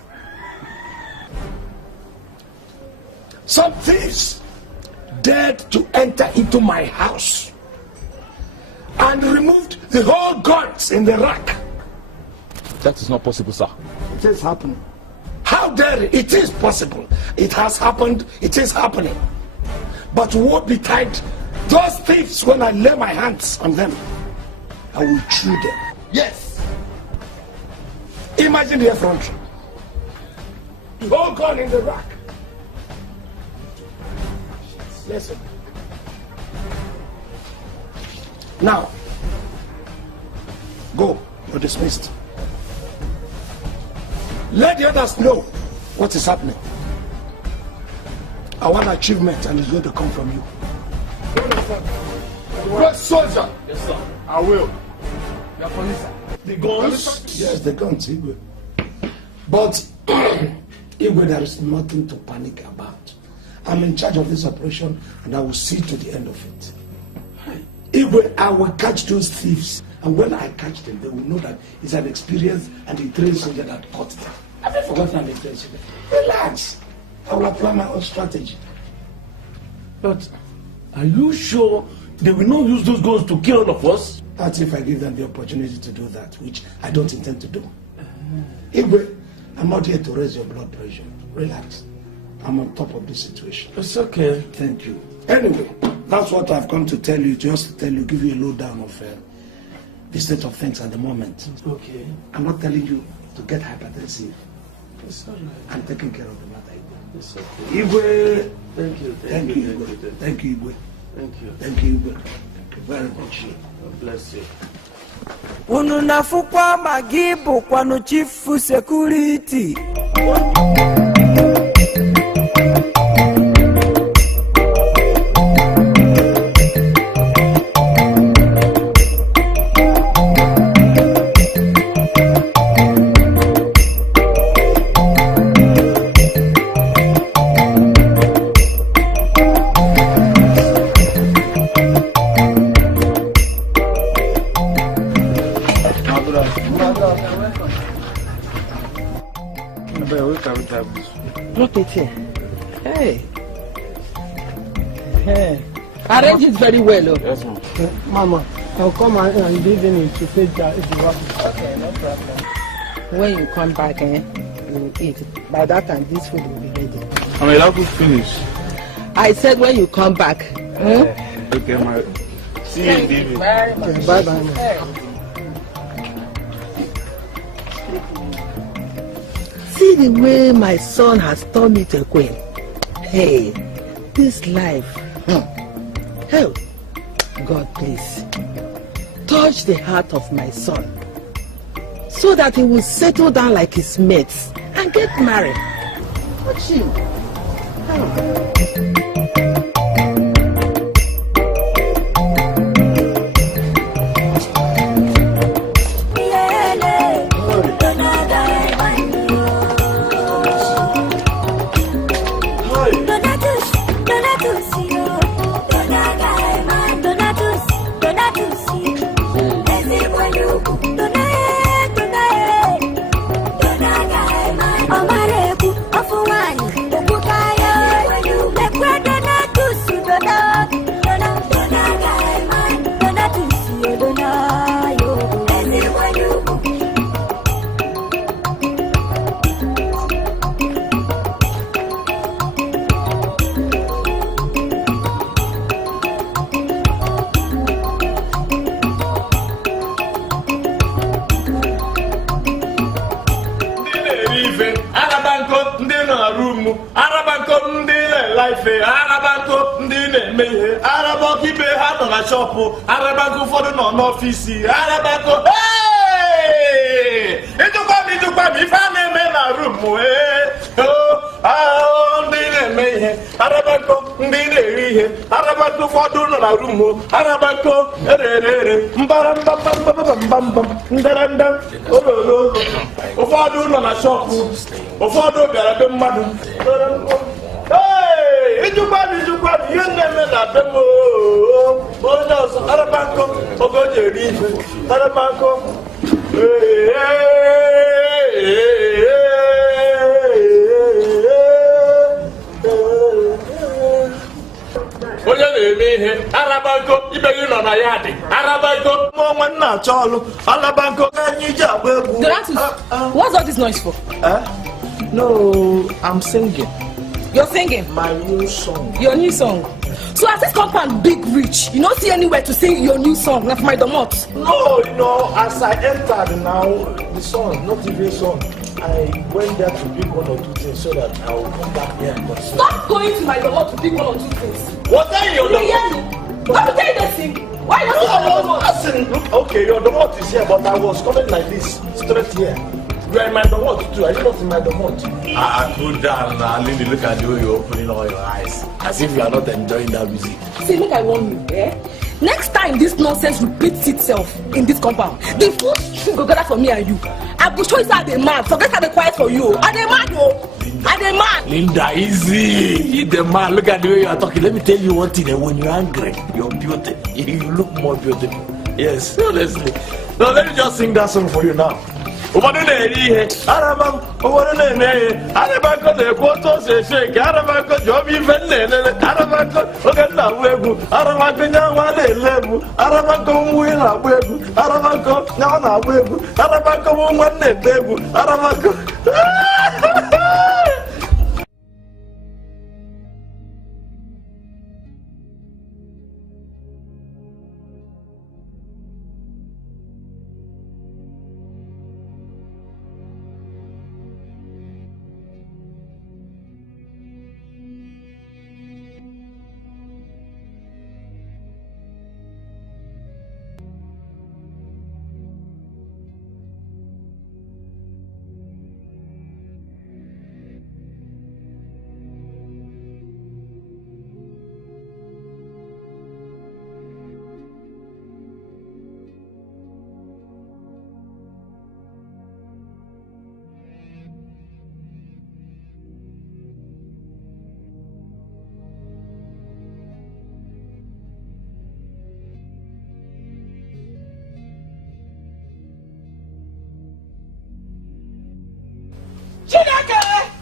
Some thieves dared to enter into my house and removed the whole guns in the rack. That is not possible, sir. It is happening. How dare it? It is possible. It has happened. It is happening. But woe betide those thieves when I lay my hands on them. I will chew them. Yes. Imagine the effrontery. All gone in the rack. Listen. Now, go. You're dismissed. Let the others know what is happening. I want achievement and it's going to come from you. Red soldier. Yes, sir. I will. Your police, sir. The guns? Yes, the guns, Igwe. But, Igwe, there is nothing to panic about. I'm in charge of this operation and I will see to the end of it. Igwe, I will catch those thieves. And when I catch them, they will know that it's an experienced and a trained soldier that caught them. Have you forgotten I'm a trained soldier? Relax. I will apply my own strategy. But are you sure they will not use those guns to kill all of us? That's if I give them the opportunity to do that, which I don't intend to do. Igwe, I'm not here to raise your blood pressure. Relax. I'm on top of this situation. It's okay. Thank you. Anyway, that's what I've come to tell you, just to tell you, give you a lowdown of the state of things at the moment. Okay. I'm not telling you to get hypertensive. It's all right. I'm taking care of the matter, Igwe. It's okay. Igwe. Thank you. Thank you, Igwe. Thank you, Igwe. Thank you. Thank you, Igwe. Thank you very much. God bless you. Unu nafukwa magibu kwanu chifu security. Look at here. Hey. Hey. Arrange it very well. Oh. Yes, ma'am. Mama, I'll come and give in to take that if you want. Okay, no problem. When you come back, you will eat. By that time, this food will be ready. I'm allowed to finish. I said when you come back. Okay, my. See you in the evening. Okay, bye-bye. See the way my son has turned me to a queen. Hey, this life. Hell, God, please touch the heart of my son so that he will settle down like his mates and get married. Touch him. Arabanko for the non-office. Arabanko, hey! It's a if I name a room, oh, Dine, Arabanko, Dine, Arabanko for the room, Arabanko, Mbaramba, Ofado on a shop, Ofado, Garabin. Hey, you never let them go. Arabanko, Ogo, Arabanko. Arabanko, Ibeyin on a yard. Arabanko, Moment not all. Arabanko, what's all this noise for? No, I'm singing. You're singing? My new song. Your new song? So as this compound big rich, you don't see anywhere to sing your new song, like my domot? No, as I entered now, the song, not the real song. I went there to pick one or two things so that I will come back here and continue. Stop going to my door to pick one or two things. What are you doing? Let me tell you this thing. Why are you not saying the domot? Okay, your domot is here, but I was coming like this, straight here. You are in my domot too. Are you not in my domot? Cool down now. Lindy, look at the way you're opening all your eyes. As if you are not enjoying that music. See, look, I warn you, eh? Next time this nonsense repeats itself in this compound, the food should go gather for me and you. I will show you that I'm man. Forget how they quiet for you. I'm a man, yo. I'm a man. Linda, easy. You the man. Look at the way you are talking. Let me tell you one thing. When you're angry, you're beautiful. You look more beautiful. Yes, honestly. Now let me just sing that song for you now. Arabam, Arabako, the quotas, shake, Arabako, Joby Venene, Arabako, Oganda Wegu, Arabako, Nawale Lebu, Arabako, Willa Wegu, Arabako, Nana Wegu, Arabako, one Nebu, Arabako.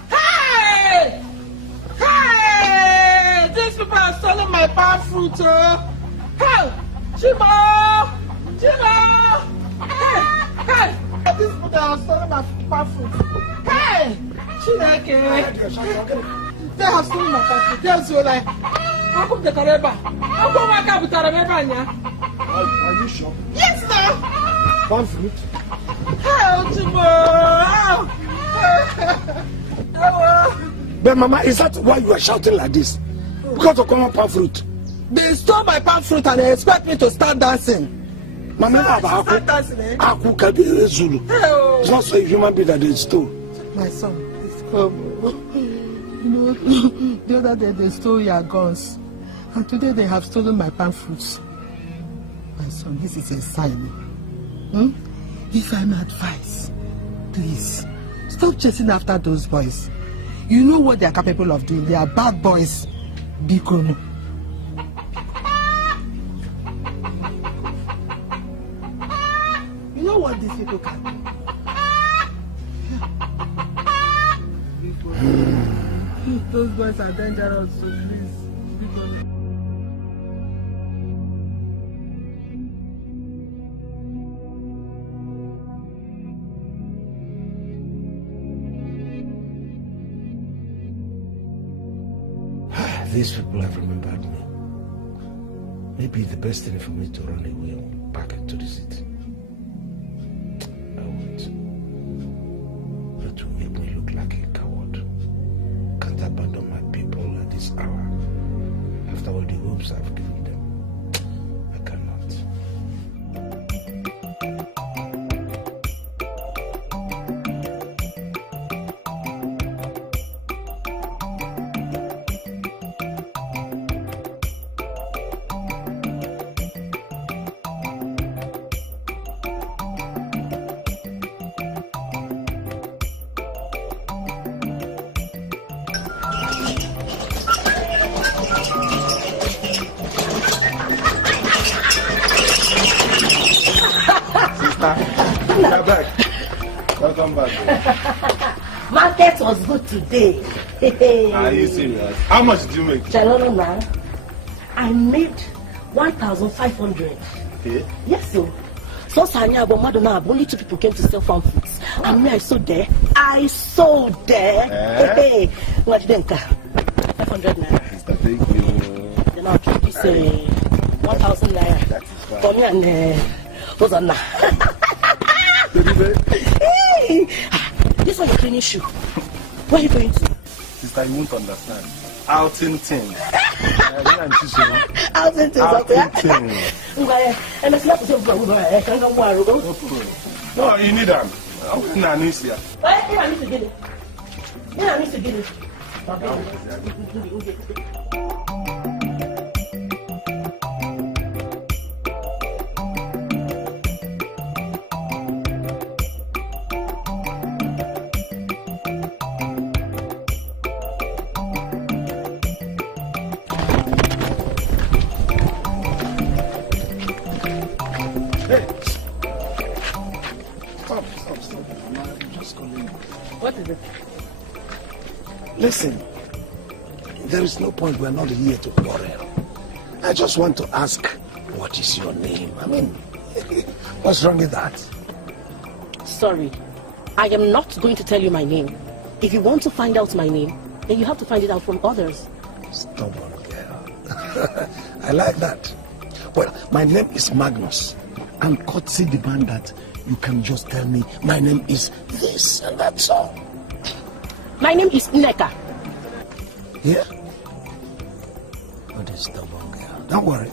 Hey! Hey! These people are selling my palm fruit. Hey! Chimo! Hey! These people are selling my palm fruit. Hey! Chineke! They have stolen my palm fruit. Yes, you're like, how come the Kareba? How come I can't be Kareba? Are you sure? Yes, sir! Palm fruit? Hey, Chimo! But Mama, is that why you are shouting like this? Because of common palm fruit? They stole my palm fruit and they expect me to start dancing. Mama, start dancing, eh? Aku Kabi Zulu. It's not so a human being that they stole. My son, please come. You know, the other day they stole your guns. And today they have stolen my palm fruits. My son, this is a sign. If I'm advice, please, stop chasing after those boys. You know what they are capable of doing. They are bad boys. Bikono. You know what these people can do? Those boys are dangerous, so please, Bikono. These people have remembered me. Maybe the best thing for me to run away back into the city. I won't. That will make me look like a coward. Can't abandon my people at this hour. After all the hopes I've given them. I cannot. Welcome back. Market was good today. Are you serious? How much did you make? Chalono now. I made 1,500. Okay. Yes, sir. So Sanya Madonna, only 2 people came to sell farm fruits. And me, I sold there. Hey, what did 500 naira. Thank you. Then I'll keep this 1,000 naira. That is fine. For me and Hosanna. Baby, Hey, this one you're cleaning shoe. Where are you going to? Sister, you won't understand. Outing things. Outing things, Outing things. No, you need them. I need to get it. I need to get it. What is it? Listen, there is no point. We're not here to quarrel. I just want to ask, what is your name? I mean, what's wrong with that? Sorry, I am not going to tell you my name. If you want to find out my name, then you have to find it out from others. Stubborn girl. I like that. Well, my name is Magnus. I'm courtesy demand that you can just tell me my name is this and that's all. My name is Nneka. Yeah? What a stubborn girl. Don't worry.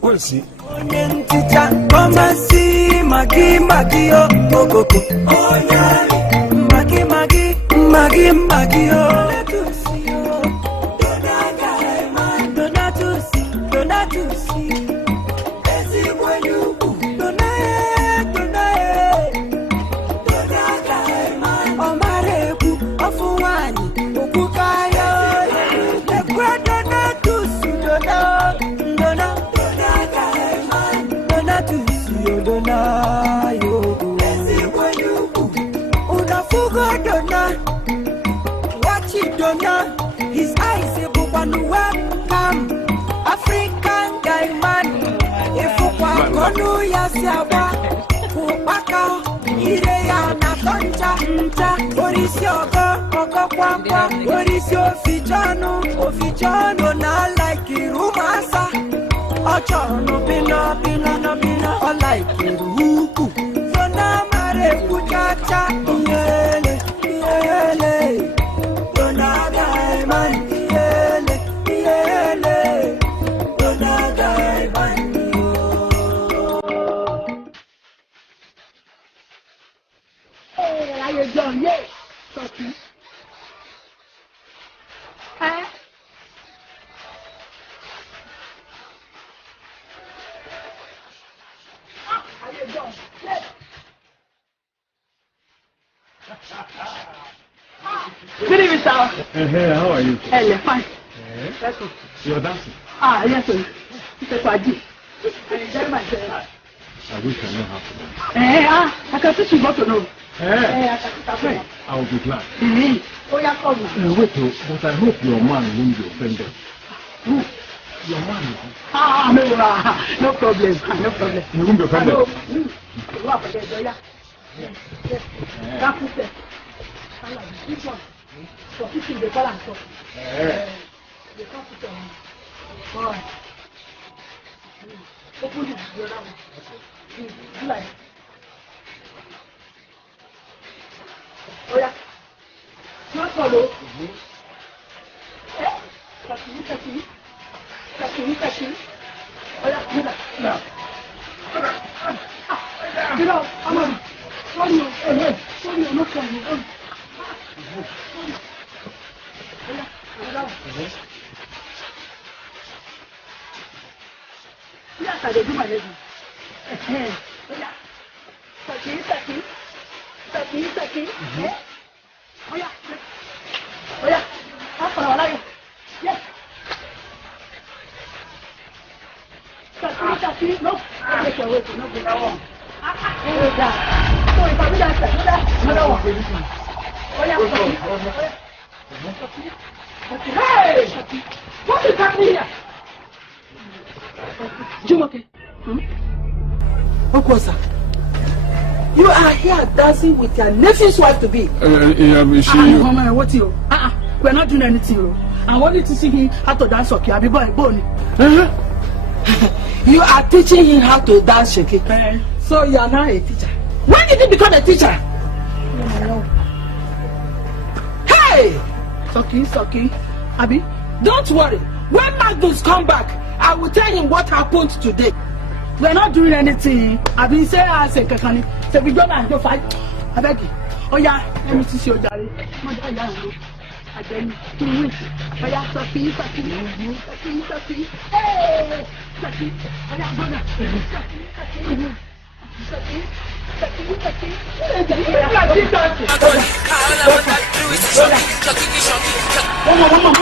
We'll see. Come and see Maggie, Maggie, oh, go, go, go. Oh, yeah. Maggie, Maggie, Maggie, Maggie, oh. His eyes a book welcome African guy man. If you want to know yourself, Pupaka, Irea, Natoncha, what is your go? What is your Fichano? Fichano, not like Irumasa. Ochono, Pina, or like Iruku. Zona Mare Puchacha, Yele. Good evening, sir. Hey, how are you? Hey, fine. Yes. You're dancing? Yes, sir. It's a party. I enjoy myself. I wish I knew how to dance. I can teach you what to know. I will be glad. Oh, yeah, come. Wait, but I hope your man won't be offended. Who? Your man. No problem. No problem. He won't be offended. This one. For 15, they call and talk. They come to tell me. All right. Open it, the other one. Do like. Oh, yeah. Not follow. Touch me. Oh, yeah, do that. Get out. Come on. Sorry, no problem. Yes, I do my lady. Taki. Oh yeah. Up for our life. Yes. Taki. No. Take your way. No. So if I do that, another one. Oh yeah. Hey! What is happening here? Jumoke. Okosa, you are here dancing with your nephew's wife to be. What you? We're not doing anything. I wanted to see him how to dance Shoki. I'll be born. You are teaching him how to dance Shoki. So you are now a teacher. When did you become a teacher? Hey! Soki, Abi, don't worry. When Magnus come back, I will tell him what happened today. We're not doing anything. I've been saying I say Kakani. Say we go and go fight. I beg you. Oh yeah, let me see your daddy. I beg you. Oh yeah, Sophie. Hey! Sophie. Oh yeah, brother. Sophie.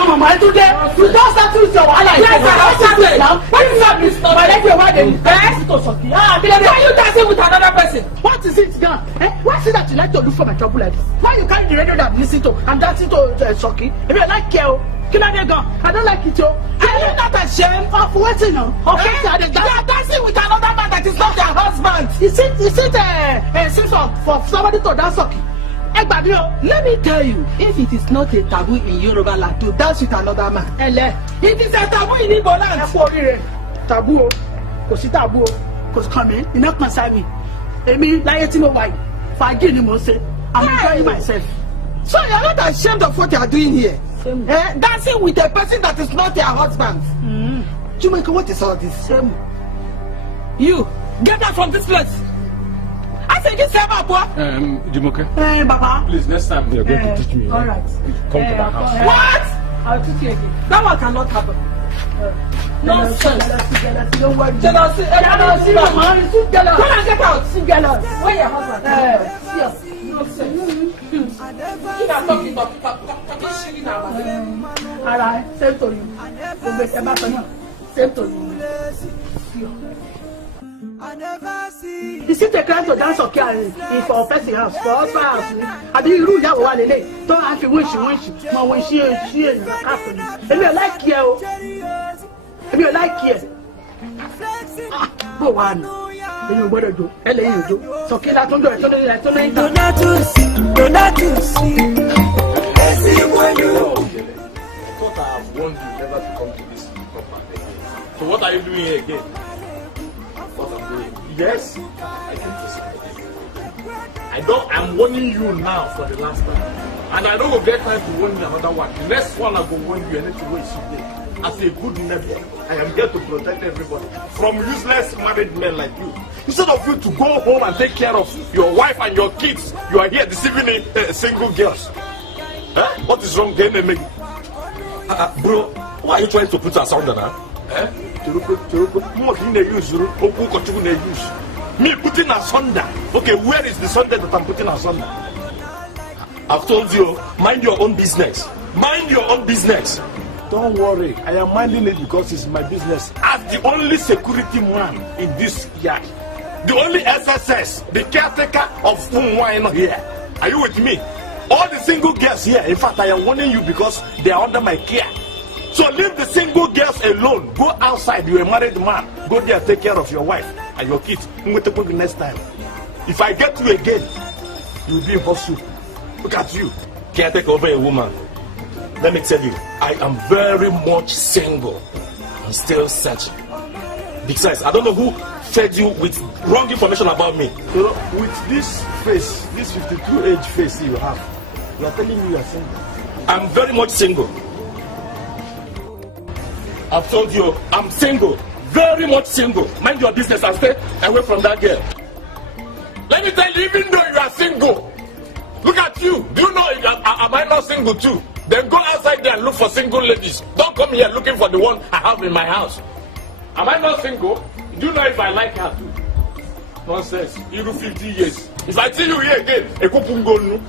Mama, I do that. You don't start to say what I like. Now, why you not this? My leg, why they best to Sophie? Why you dancing with another person? What is it now? What is it that you like to do for my trouble like this? Why you carry the radio that listen to and dancing to Sophie? If you like Keo, I don't like it, yo. Are you not ashamed of waiting on? Okay, they are dancing with another man that is not their husband. Is it a sense for somebody to dance Sophie? Let me tell you, if it is not a taboo in Yoruba land to dance with another man, it is a taboo in Igbo land. Taboo, because taboo, because coming, you not concern me. I mean, like you know why? Forgive me, say, I'm enjoying myself. So you're not ashamed of what you are doing here? Dancing with a person that is not your husband. Jumeka, what is all this? You, get out from this place. I said you say Papa. Jumoke. Papa. Please, next time you're going to teach me. All right. Come to my house. What? I'll teach you again. That one cannot happen. Nonsense. Don't worry. Jealousy. Mama, you too jealous. Come and get out. See jealous. Where your husband? Yes. Nonsense. You are talking shit now. All right. Same to you. Same to you. Is it a crime to dance okay in for a person house? For us house? I didn't rule that one day. Don't have to wish. But when she is happening. If you like you, go on. Then you better do. So kill that don't I have warned you never to come to this property. So what are you doing here again? What I'm doing? Yes, I think I'm warning you now for the last time. And I don't go get time to warn you another one. The next one I go warn you and to waste you day. As a good neighbor, I am here to protect everybody from useless married men like you. Instead of you to go home and take care of your wife and your kids, you are here deceiving single girls. What is wrong? Bro, why are you trying to put us under now? Me putting asunder. Okay, where is the Sunday that I'm putting asunder? I've told you, mind your own business. Mind your own business. Don't worry, I am minding it because it's my business. As the only security man in this yard, the only SSS, the caretaker of Umuano here. Are you with me? All the single girls here, in fact, I am warning you because they are under my care. So leave the single girls alone. Go outside. You're a married man. Go there, take care of your wife and your kids. I'm going to put you next time. If I get you again, you'll be in hustle. Look at you. Can't take over a woman. Let me tell you, I am very much single. I'm still searching. Besides, I don't know who fed you with wrong information about me. You know, with this face, this 52 age face you have, you are telling me you are single. I'm very much single. I've told you, I'm single. Very much single. Mind your business and stay away from that girl. Let me tell you, even though you are single, look at you. Do you know am I not single too? Then go outside there and look for single ladies. Don't come here looking for the one I have in my house. Am I not single? Do you know if I like her too? Nonsense. You do 50 years. If I see you here again, a couple go no.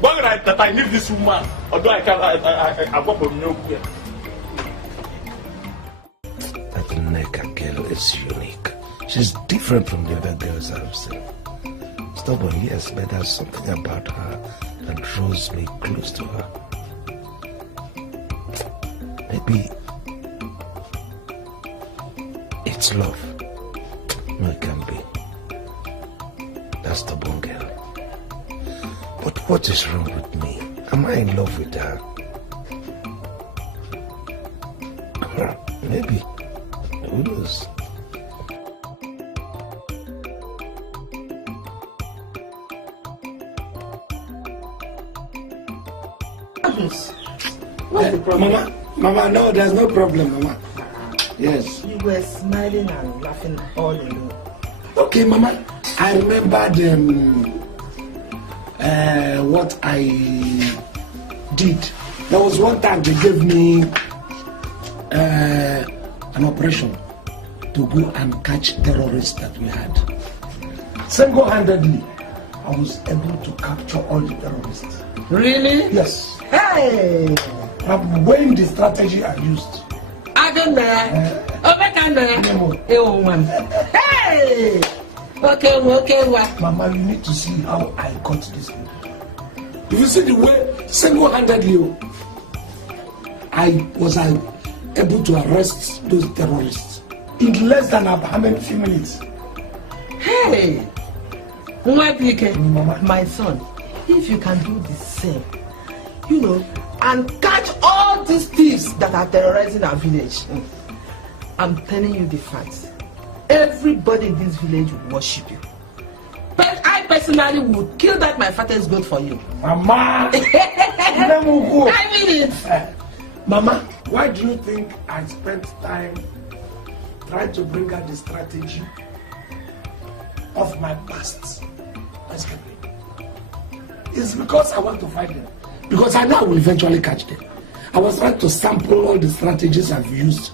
But that I need this woman, although I got a new here. That Neka girl is unique. She's different from the other girls I've seen. Stubborn, yes, but there's something about her that draws me close to her. Maybe it's love. No, it can't be. That's stubborn girl. But what is wrong with me? Am I in love with her? Maybe. Who knows? Magnus. What's the problem? Mama, no, there's no problem, Mama. Yes. You were smiling and laughing all alone. Okay, Mama. I remembered what I did. There was one time they gave me an operation to go and catch terrorists that we had. Single-handedly, I was able to capture all the terrorists. Really? Yes. Hey! I'm weighing the strategy I used. Hey! Okay. Mama, you need to see how I got this people. If you see the way single-handedly I was able to arrest those terrorists in less than how many few minutes. Hey! My son, if you can do the same, and catch all these thieves that are terrorizing our village, I'm telling you the facts. Everybody in this village will worship you. But I personally would kill that my father's goat for you. Mama! I mean it! Mama, why do you think I spent time trying to bring out the strategy of my past? It's because I want to fight them. Because I know I will eventually catch them. I was trying to sample all the strategies I've used,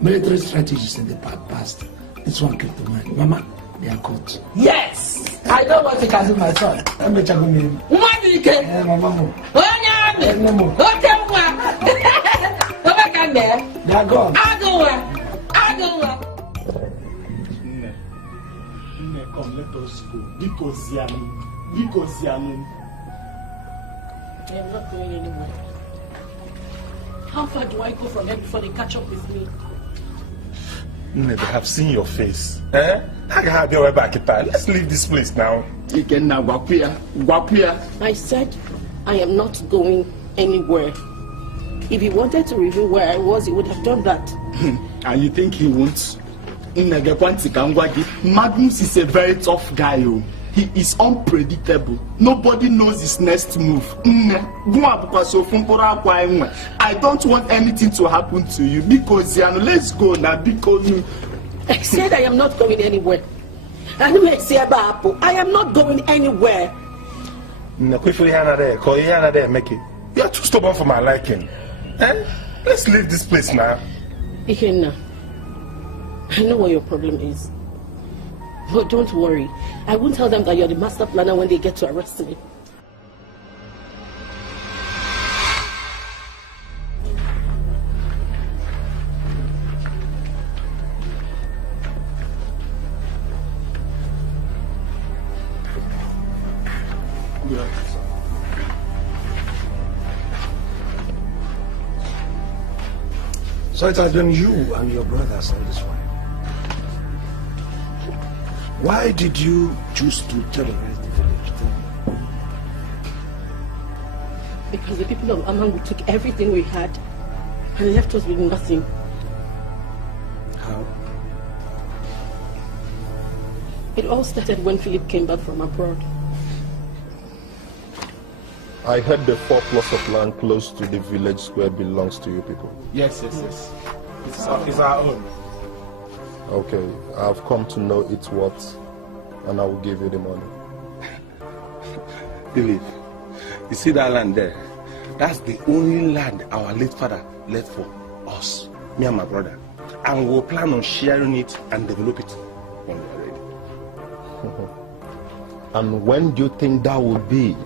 military strategies in the past. This one came to mind. Mama, they are caught. Yes! I know what you can do, my son. I'm a chagomi. They are gone. Come, let us go. Because I am not going anywhere. How far do I go from here before they catch up with me? They have seen your face. Let's leave this place now. I said I am not going anywhere. If he wanted to reveal where I was, he would have done that. And you think he won't? Magnus is a very tough guy. He is unpredictable. Nobody knows his next move. I don't want anything to happen to you because let's go now. Because I said I am not going anywhere. I am not going anywhere. You are too stubborn for my liking. Let's leave this place now. Ikenna, I know what your problem is. But don't worry. I won't tell them that you're the master planner when they get to arrest me. So it has been you and your brothers on this one. Why did you choose to terrorize the village? Because the people of Amangu took everything we had and left us with nothing. How? It all started when Philip came back from abroad. I heard the 4 plots of land close to the village square belongs to you people. Yes. It's our own. Okay, I've come to know its worth, and I will give you the money. Philip, you see that land there? That's the only land our late father left for us, me and my brother. And we'll plan on sharing it and develop it when we're ready. And when do you think that will be?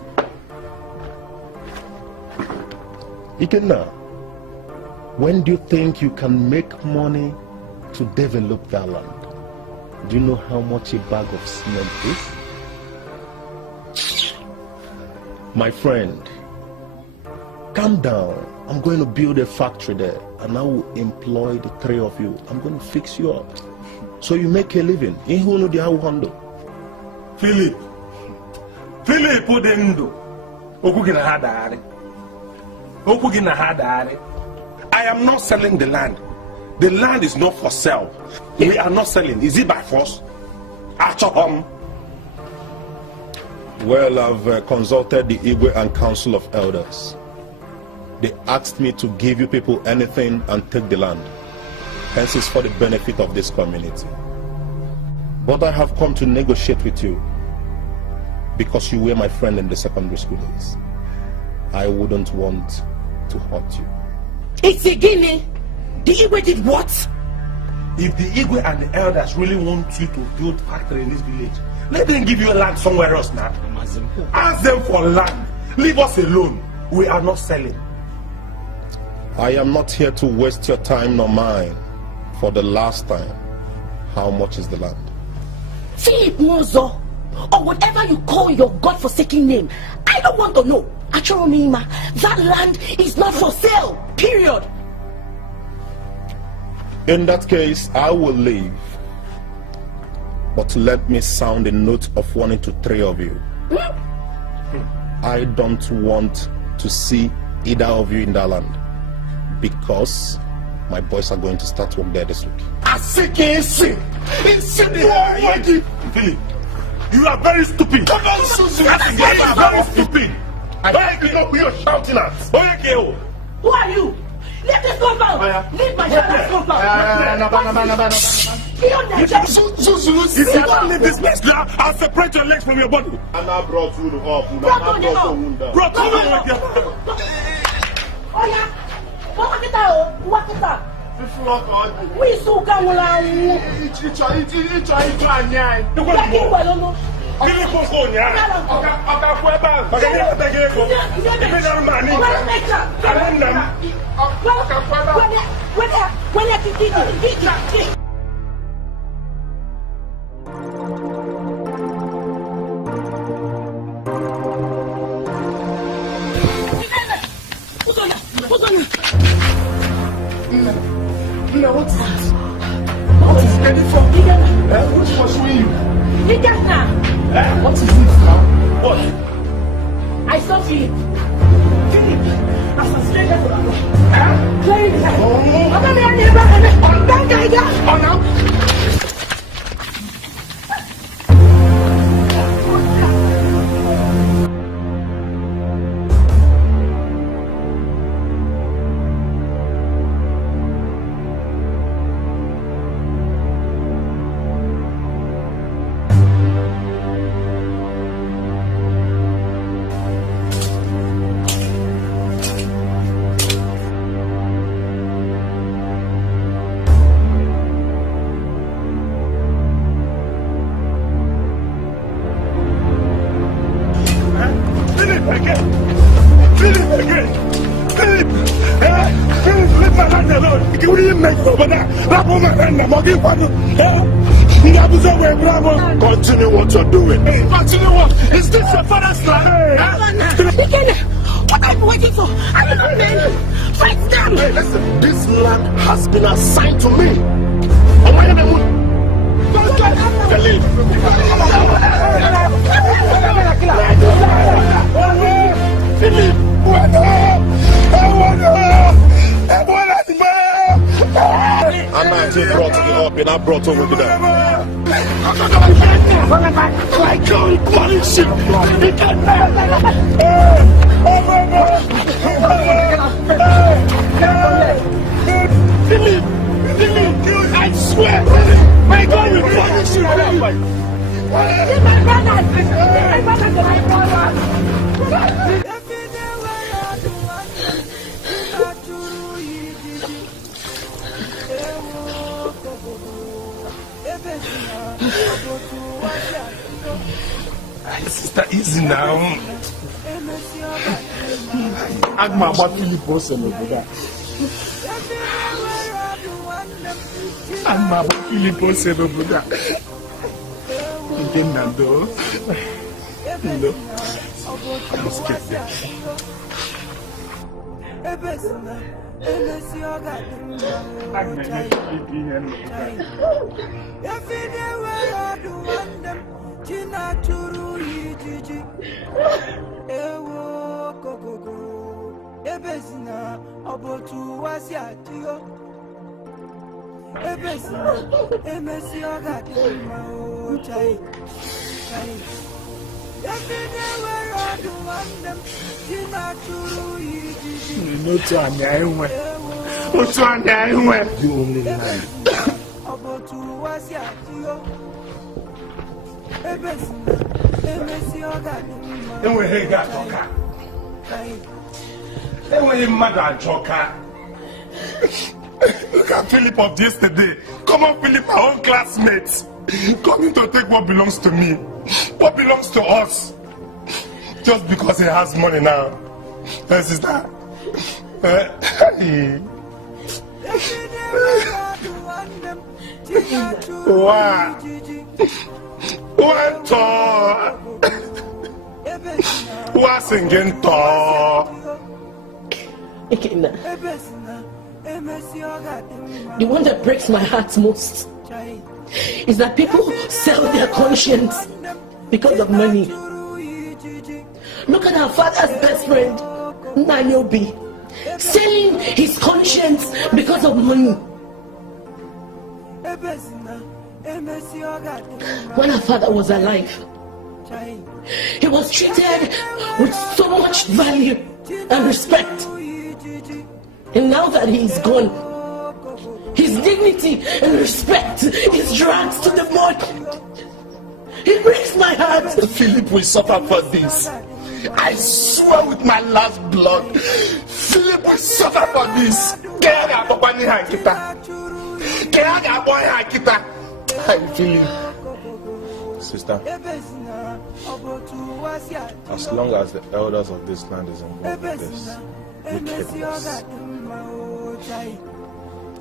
Ikenna, when do you think you can make money to develop that land? Do you know how much a bag of cement is? My friend, calm down. I'm going to build a factory there and I will employ the 3 of you. I'm going to fix you up so you make a living. Philip, I am not selling the land. The land is not for sale. We are not selling. Is it by force? Well, I've consulted the Igwe and Council of Elders. They asked me to give you people anything and take the land. Hence it's for the benefit of this community. But I have come to negotiate with you because you were my friend in the secondary school days. I wouldn't want to hurt you. It's a guinea. The Igwe did what? If the Igwe and the elders really want you to build factory in this village, let them give you land somewhere else now. Ask them for land. Leave us alone. We are not selling. I am not here to waste your time nor mine. For the last time, how much is the land? Philip Mozo, or whatever you call your God-forsaken name, I don't want to know. Achoromima, that land is not for sale, period. In that case, I will leave. But let me sound a note of warning to 3 of you. I don't want to see either of you in that land because my boys are going to start work there this week. Philip, you are very stupid. You are very stupid. Why are you shouting at? Who are you? Leave this compound! Leave my father's compound! If you don't leave this place now, I'll separate your legs from your body. And I brought you up. Brought you up. Oh yeah! Walk it out! Walk it out! We so come along. Now what is it? What is it for? Who's pursuing you? What is it now? What? I saw Philip. As a stranger to the room. Very nice. Oh, now. Continue what you're doing. Continue what? Is this your father's land? What are you waiting for? I am not men. Fight them. Hey, listen, this land has been assigned to me. And I just brought it up and I brought over to them. I can't punish you. Philip, I swear, my God will punish you. My brother. Sister, easy now. I'm about Philip Olsen over there. I'm about Philip Olsen over there. No, I'm scared. The only line. Look at Philip of yesterday. Come on, Philip, our own classmates. Coming to take what belongs to me. What belongs to us. Just because he has money now. Sister. Wow. What? What singing to? The one that breaks my heart most is that people sell their conscience because of money. Look at our father's best friend, Nanyobi, selling his conscience because of money. When our father was alive, he was treated with so much value and respect. And now that he is gone, his dignity and respect is dragged to the mud. It breaks my heart. Philip will suffer for this. I swear with my last blood, Philip will suffer for this. I feel it. Sister, as long as the elders of this land is involved with this wickedness,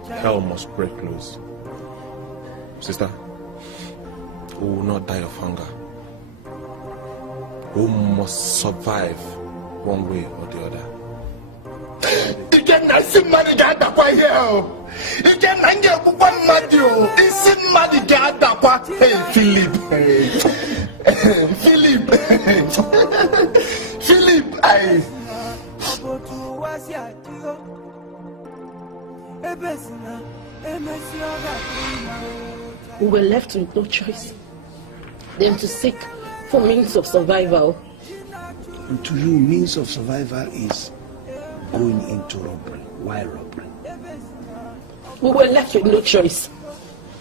hell must break loose. Sister, we will not die of hunger. We must survive one way or the other. Hey, Philip. Philip, We were left with no choice than to seek for means of survival. And to you, means of survival is going into robbery. Why robbery? We were left with no choice.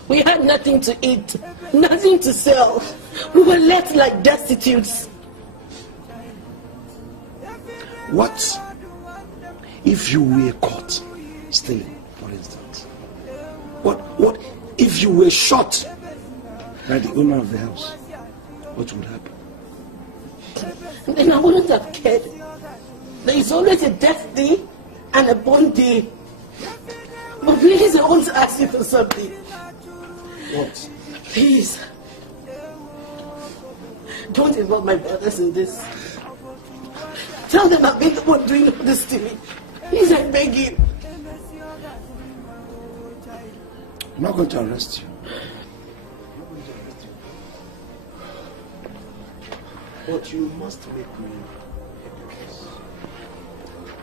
We had nothing to eat, nothing to sell. We were left like destitutes. What if you were caught stealing, for instance? What if you were shot by the owner of the house? What would happen? Then I wouldn't have cared. There is always a death day and a born day. But please, I want to ask you for something. What? Please. Don't involve my brothers in this. Tell them I've been the one doing all this to me. Please, I beg you. I'm not going to arrest you. But you must make me a promise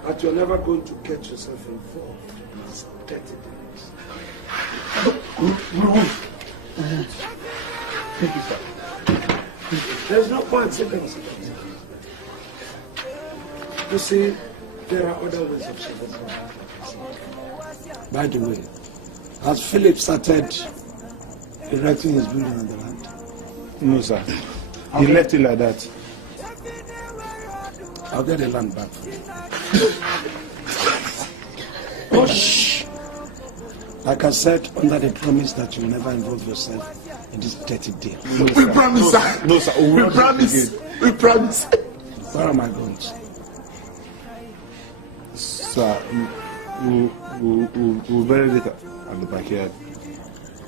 that you're never going to get yourself involved in this dirty business. Thank you, sir. There's no point sitting. You see, there are other ways of survival. By the way, has Philip started erecting his building on the land? No, sir. He left it like that. I'll get the land back for you. Oh, shh. Like I said, under the promise that you will never involve yourself in this dirty deal. No, we promise, sir. No, sir. We promise. We promise. Where am I going to? Sir, we'll bury it at the backyard.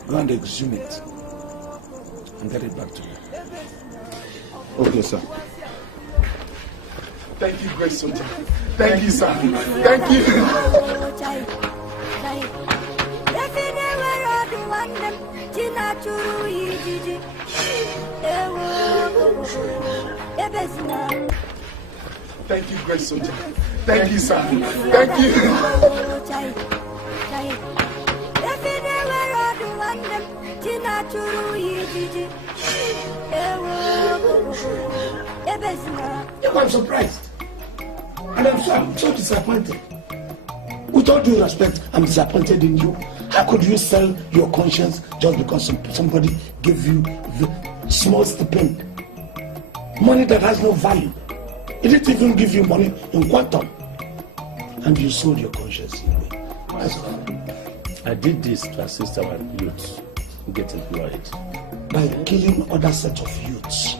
Go and exhume it and get it back to me. Okay, sir. Thank you, great soldier. Thank you, sir. Thank you. Thank you, great soldier. Thank you, sir. Thank you. I'm surprised. And I'm so disappointed. With all due respect, I'm disappointed in you. How could you sell your conscience just because somebody gave you the small stipend? Money that has no value. It didn't even give you money in quantum. And you sold your conscience in a way. I did this to assist our youth get employed. By killing other set of youths.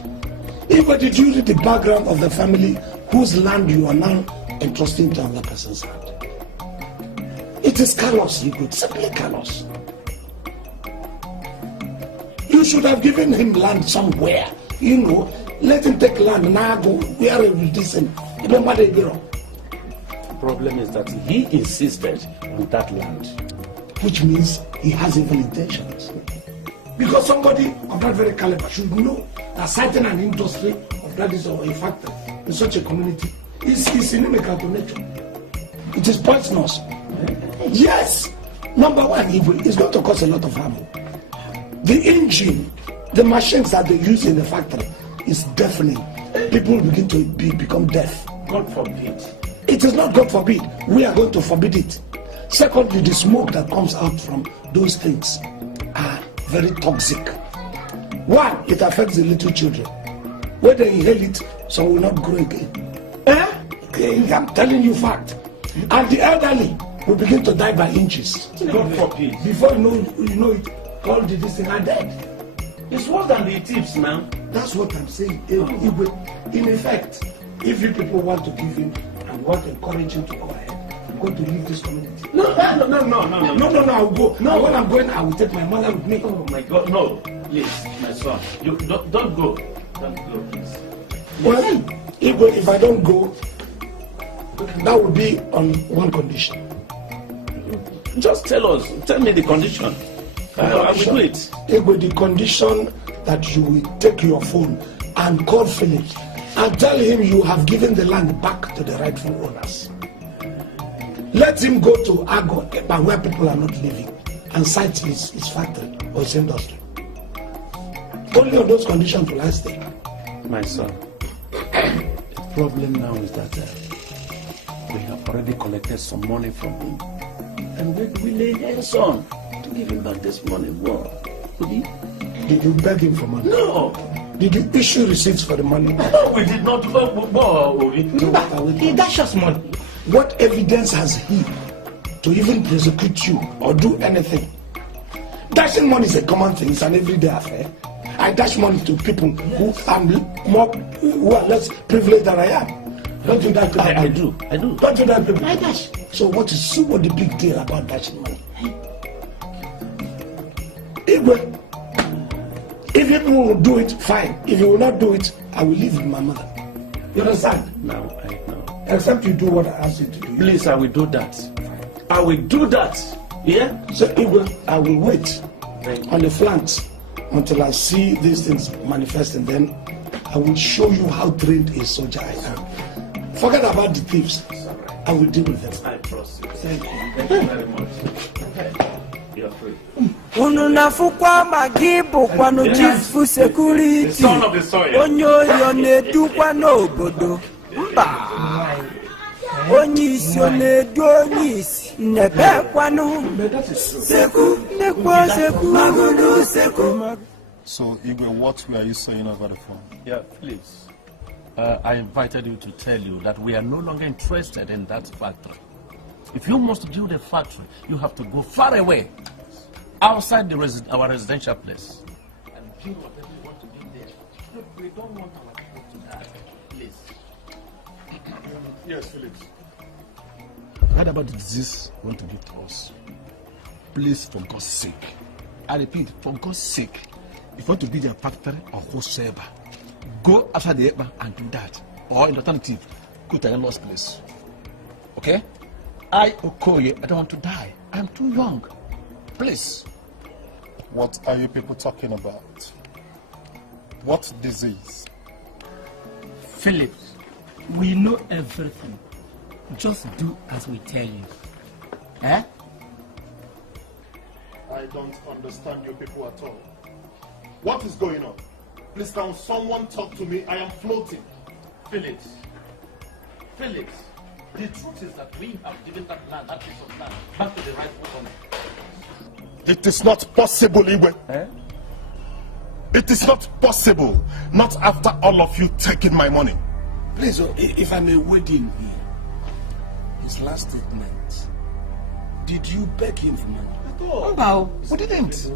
Even did you read the background of the family whose land you are now entrusting to another person's hand? It is callous, you could simply callous. You should have given him land somewhere. You know, let him take land now go where he will listen. The problem is that he insisted on that land. Which means he has evil intentions. Because somebody of that very caliber should know that citing an industry of that is or a factory in such a community is inimical to nature. It is poisonous. Yes, number one, evil is going to cause a lot of harm. The engine, the machines that they use in the factory is deafening. People begin to become deaf. God forbid. It is not God forbid. We are going to forbid it. Secondly, the smoke that comes out from those things are very toxic. One, it affects the little children. When they inhale it, some will not grow again. Okay, I'm telling you fact. And the elderly will begin to die by inches. God forbid. Before you know it, all the this thing are dead. It's worse than the thieves now. That's what I'm saying. In effect, if you people want to give him and want to encourage him to go ahead, I'm going to leave this community. No, I will go. No, when I'm going, I will take my mother with me. Oh my God, no. Please, my son. You don't go. Don't go, please. Well, if I don't go, that will be on one condition. Just tell me the condition. I will do it. It will be the condition that you will take your phone and call Philip and tell him you have given the land back to the rightful owners. Let him go to Ago, where people are not living, and site his factory or his industry. Only on those conditions will I stay. My son, the problem now is that we have already collected some money from him. And when we lay hands on to give him back this money, what? Did you beg him for money? No. Did you issue receipts for the money? No, we did not. He dashed us money. What evidence has he to even prosecute you or do anything? Dashing money is a common thing. It's an everyday affair. I dash money to people who are less privileged than I am. Don't do that. I do. Don't do that, people. I dash. So what is the big deal about dashing money? If people will do it, fine. If you will not do it, I will live with my mother. You understand? No, I know. Except you do what I asked you to do. Please, I will do that. I will do that. Yeah? So I will wait on the flanks until I see these things manifest, and then I will show you how trained a soldier I am. Forget about the thieves. I will deal with them. I trust you. Thank you. Thank you very much. You are free. Unu nafukwa magibu kwa chief security. Onye oyo na-edukwa n'obodo. Mba. Onye isi ọ na-edu onye isi. Nebekwanu. Seku. Nekwa seku. Magudu seku. So, Igwe, what were you saying over the phone? Yeah, please. I invited you to tell you that we are no longer interested in that factory. If you must build a factory, you have to go far away, outside our residential place. And build whatever you want to build there. Look, we don't want our people to die. Please. Yes, Philip. What about the disease you want to give to us? Please, for God's sake. I repeat, for God's sake. If you want to build a factory or whatsoever, go after the Eba and do that. Or in alternative, go to a lost place. Okay? I, Okoye, I don't want to die. I'm too young. Please. What are you people talking about? What disease? Philip, we know everything. Just do as we tell you. Eh? I don't understand you people at all. What is going on? Please, can someone talk to me? I am floating. Felix, the truth is that we have given that piece of land, back to the rightful owner. It is not possible, Igwe. It is not possible. Not after all of you taking my money. Please, if I may wade in here. His last statement. Did you beg him for money? No, we didn't.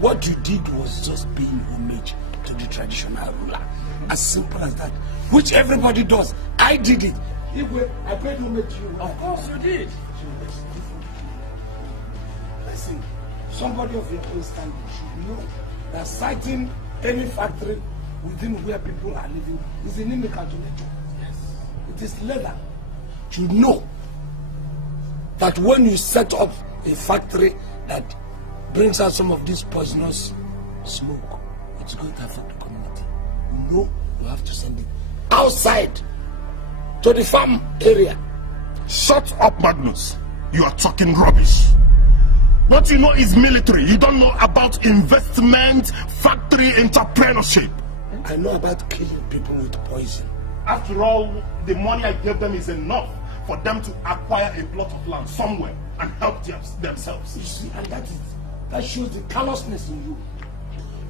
What you did was just paying homage to the traditional ruler. As simple as that. Which everybody does. I did it. Igwe, I paid homage to you. Of course you did. Listen, somebody of your own standing should know that citing any factory within where people are living is an inimical to nature. Yes. It is leather to know that when you set up a factory that brings out some of this poisonous smoke, it's going to affect the community. You know you have to send it outside to the farm area. Shut up, Magnus. You are talking rubbish. What you know is military. You don't know about investment, factory entrepreneurship. I know about killing people with poison. After all, the money I gave them is enough for them to acquire a plot of land somewhere and help themselves. You see, and that shows the callousness in you.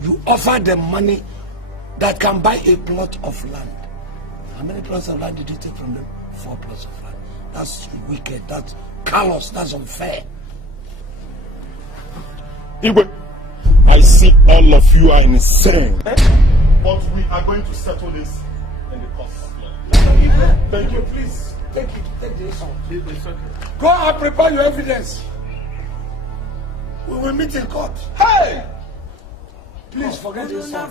You offer them money that can buy a plot of land. How many plots of land did you take from them? 4 plots of land. That's wicked, that's callous, that's unfair. Igwe, I see all of you are insane. But we are going to settle this in the course of law. Thank you, please. Take this on. Go and prepare your evidence. We will meet in court. Hey! Please forget this song.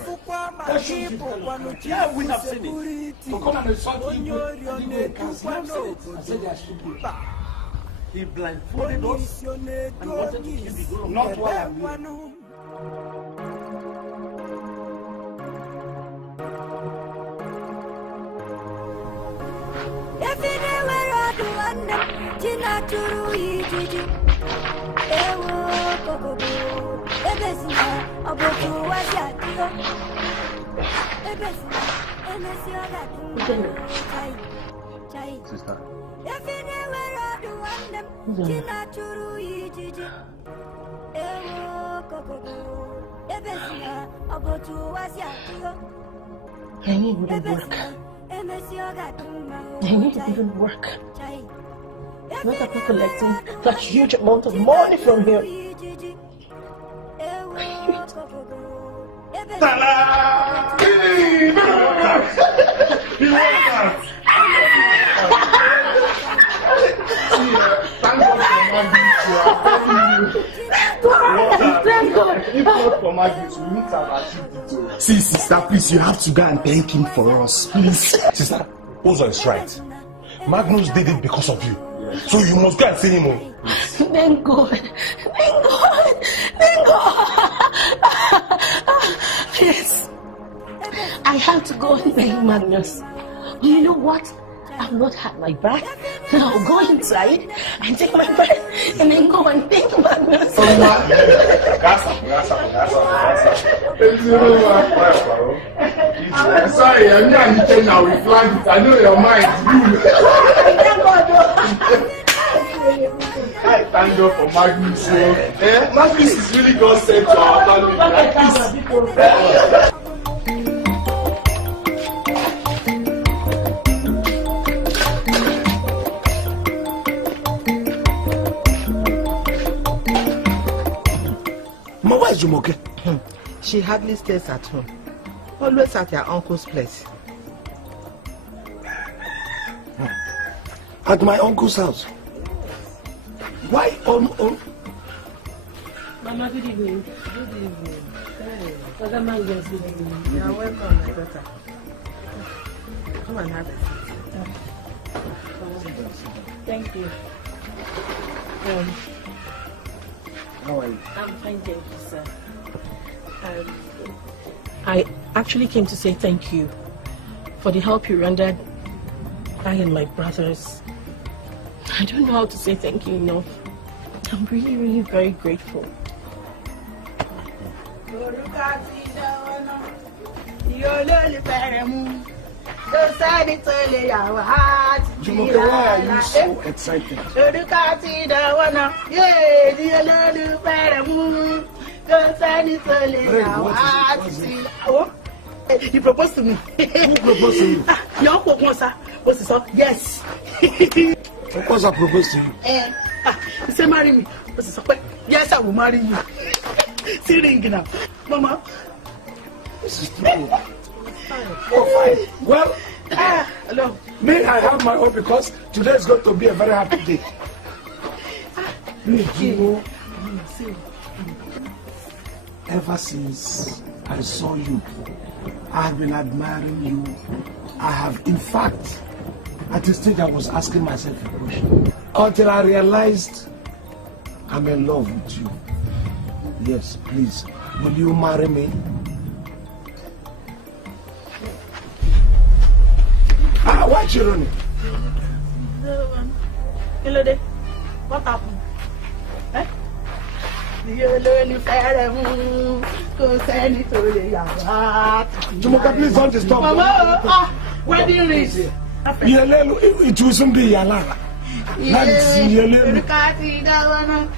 That should be done. Yeah, we have seen it. To come and insult people, I said they are stupid. He blindfolded us and wanted to kill the girl. Not what I mean. Sister. I need to work. I need to even work. Not after collecting that huge amount of money from him. See, sister, please, you have to go and thank him for us, please. Sister, Ozo is right. Magnus did it because of you. So you must go and see him. Thank God. Thank God. Thank God. Yes. I have to go and thank Magnus. You know what? I've not had my bath. Now I'll go inside and take my bath and then go and thank Magnus. Sorry, I'm not anything now. We flagged it. I know your mind. I thank God for Magnus. Magnus is really God sent to our family. Where is Jumoke? She hardly stays at home. Always at her uncle's place. At my uncle's house. Why Mama, good evening. Good evening. Father Magnus, good evening. You are welcome, my daughter. Come and have it. Thank you. How are you? I'm fine, thank you, sir. I actually came to say thank you for the help you rendered I and my brothers. I don't know how to say thank you enough. I'm really, really very grateful. Jumoke, why are you so excited? He proposed to me. Who proposed to you? Your uncle, sir. What's his son? Yes. Of course I proposed to you. He said, marry me. What's his son? Yes, I will marry you. See ring now. Mama. This is true. Oh, fine. Well, hello. May I have my own because today is going to be a very happy day. Please, you know, ever since I saw you, I have been admiring you. I have, in fact, at this stage I was asking myself a question. Until I realized I'm in love with you. Yes, please, will you marry me? Why you running? Hello, what happened? Jumoke, please don't disturb. Mama, wedding ring. It will soon be Yalala.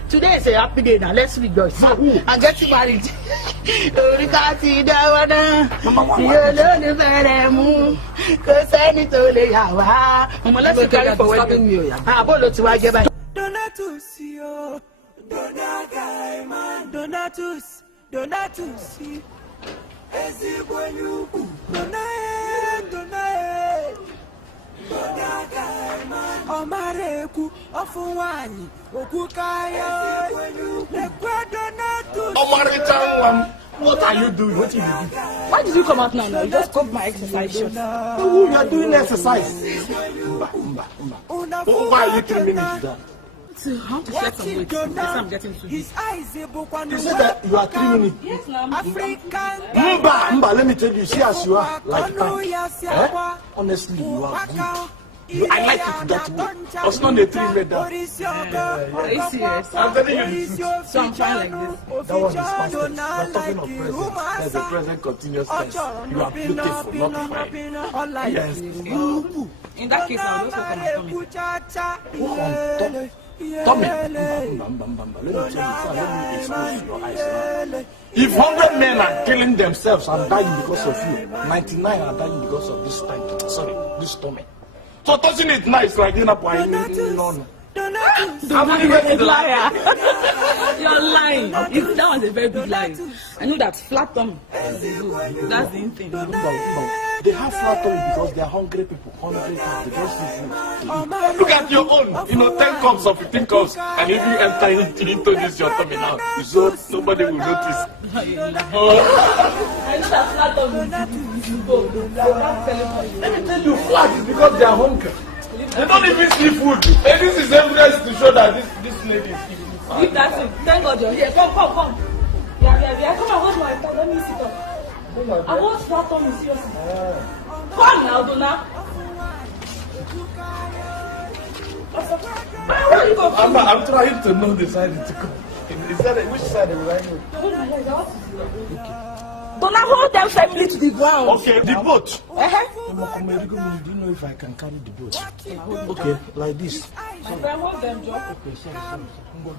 Today is a happy day now. Let's rejoice. I'm getting married. Let's carry for wedding. Donatus, Omareku, Ofuwani, Okukaya, what are you doing? What did you do? Why did you come out now? You just got my exercise shirt. Oh, you are doing exercise. Why are you 3 minutes down? I want to set some weight. I'm getting too big. You said that you are 3 minutes. Yes, ma'am. Mba, let me tell you, see as you are, like that. Honestly, you are good. I like it that way. I was not a 3 minute down. Are you serious? I'm telling you the truth. So I'm fine like this. That one is past tense. We are talking of present. There's a present continuous tense. You are beautiful, not fine. Yes. In that case, I'll just work on my tummy. Tommy, let me tell you, let me expose your eyes now. If 100 men are killing themselves and dying because of you, 99 are dying because of this time. Sorry, this Tommy. So doesn't it nice like in a point? I'm a liar. You're lying. That was a very big lie. I know that flat tummy. That's the thing. They have flat tummy because they are hungry people. Hungry people. They don't see food. Look at your own. 10 cups or 15 cups. And if you enter into this, your tummy now, so nobody will notice. I know that flat tummy. Let me tell you, flat is because they are hungry. They don't even see food. And this is evidence to show that this lady is eating food. Leave that thing. Thank God you're here. Come. Yeah. Come and hold my phone. Let me sit up. I want flat tummy, seriously. Come now, Donna. I'm trying to know the side to go. Is that which side will I go? Donna, hold them firmly to the ground. Okay, the boat. Do you know if I can carry the boat? Okay, like this. Then hold them, Joe. Okay, sorry. Go.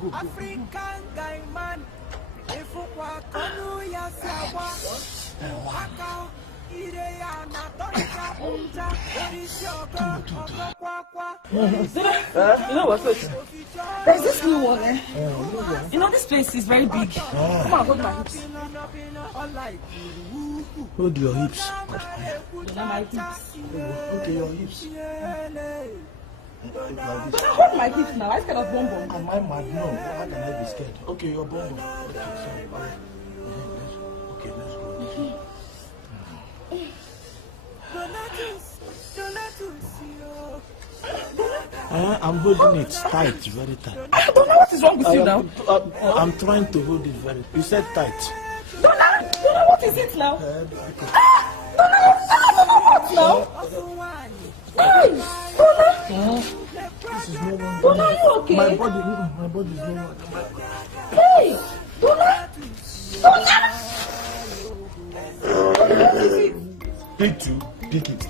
You know what? There's this new one, this place is very big. Come on, hold my hips. Hold your hips. My hips. Okay, your hips. But hold my hips now. I'm scared of bomb. Am I mad? No. How can I be scared? Okay, your bomb. Okay, sorry. Okay, let's go. I'm holding it tight, very tight. I don't know what is wrong with you now. I'm trying to hold it very. You said tight. Donna, what is it now? Donna, what now? Hey, Donna. This is no one. Donna, are you okay? My body is no one. Hey, Donna. Me too. Speak it.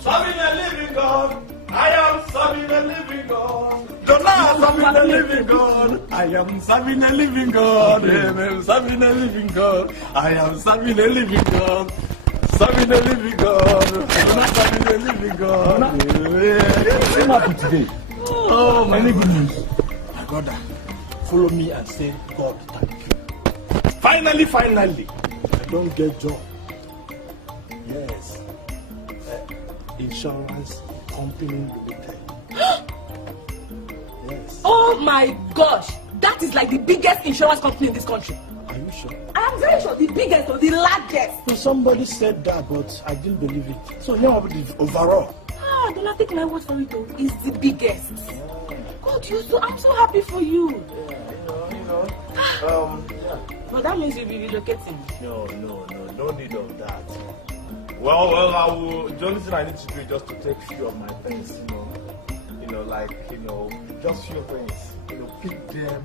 Serving a living God. I am serving a living God. Don't serving a living God. I am serving a living God. I am serving a living God. I am serving a living God. Serving a living God. Serving a living God. Same happen today. Oh, my good news. My brother, follow me and say, God, thank you. Finally. I don't get job. Yes. Insurance company limited. Yes. Oh my gosh! That is like the biggest insurance company in this country. Are you sure? I'm very sure. The biggest or the largest. No, somebody said that, but I didn't believe it. So, you know, overall. Do not take my word for it though. It's the biggest. God, I'm so happy for you. But that means you'll be relocating. No need of that. Well, I will. The only thing I need to do is just to take few of my things, just few things, pick them,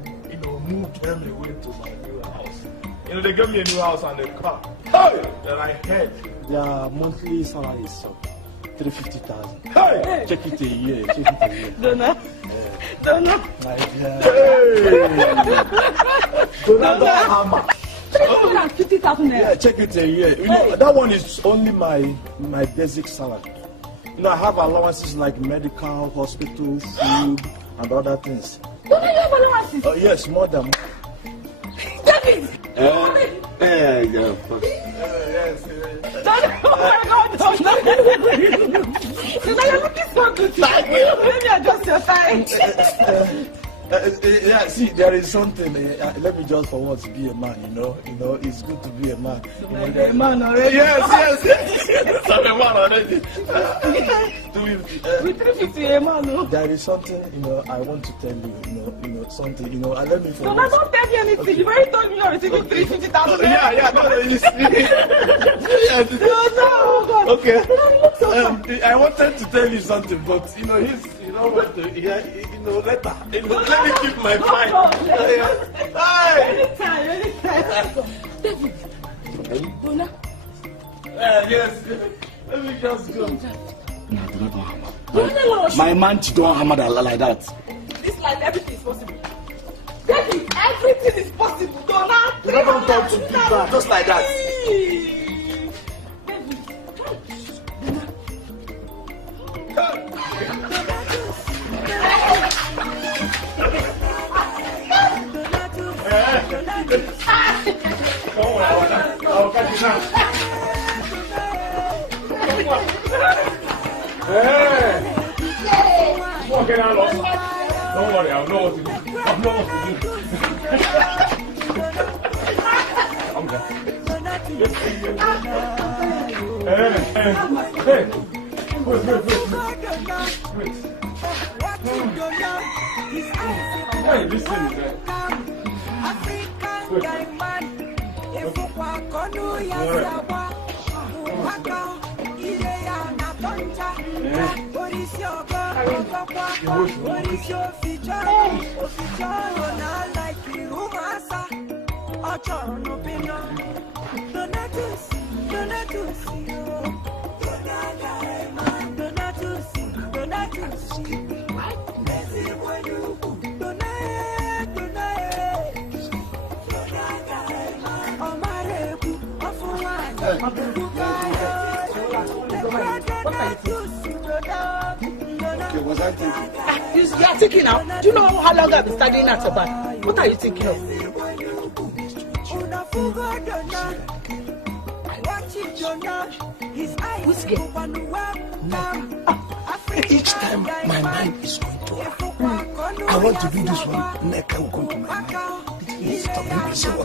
move them away to my new house. They gave me a new house and a car. Hey! Then I heard their monthly salary is 350,000. Hey! Check it a year. Don't know. My dear. How much? 350,000 naira. Yeah, check it a year. That one is only my basic salary. I have allowances like medical, hospital, food, and other things. Don't you have allowances? Oh yes, more than. David! Yeah, of course. Yes. Oh my God! You're looking so good. Maybe adjust your time. Yeah, see, there is something. Let me just for once be a man. It's good to be a man. You're a man already. Yes. I'm a man already. With 350, a man. No? There is something, I want to tell you. Something. And let me for No, once. don't tell me anything. Okay. You've already told me you're receiving 350,000. Yeah. No, Oh God. Okay. I wanted to tell you something, but he's. Later. Let me keep my mind. David. Bona. Yes. Let me just go. My man don't hammer like that. This life, everything is possible. David, everything is possible. Donna. You don't talk to people just like that. I'll catch you now. Come on, get out of here. Don't worry, I'll know what to do. Hey. Wait. Why are you listening to that? You are thinking now? Do you know how long I've been studying at the bar? What are you thinking of? Which girl? Each time my mind is going to her. I want to do this one, Nkem will come to my mind. It's stopping me, so I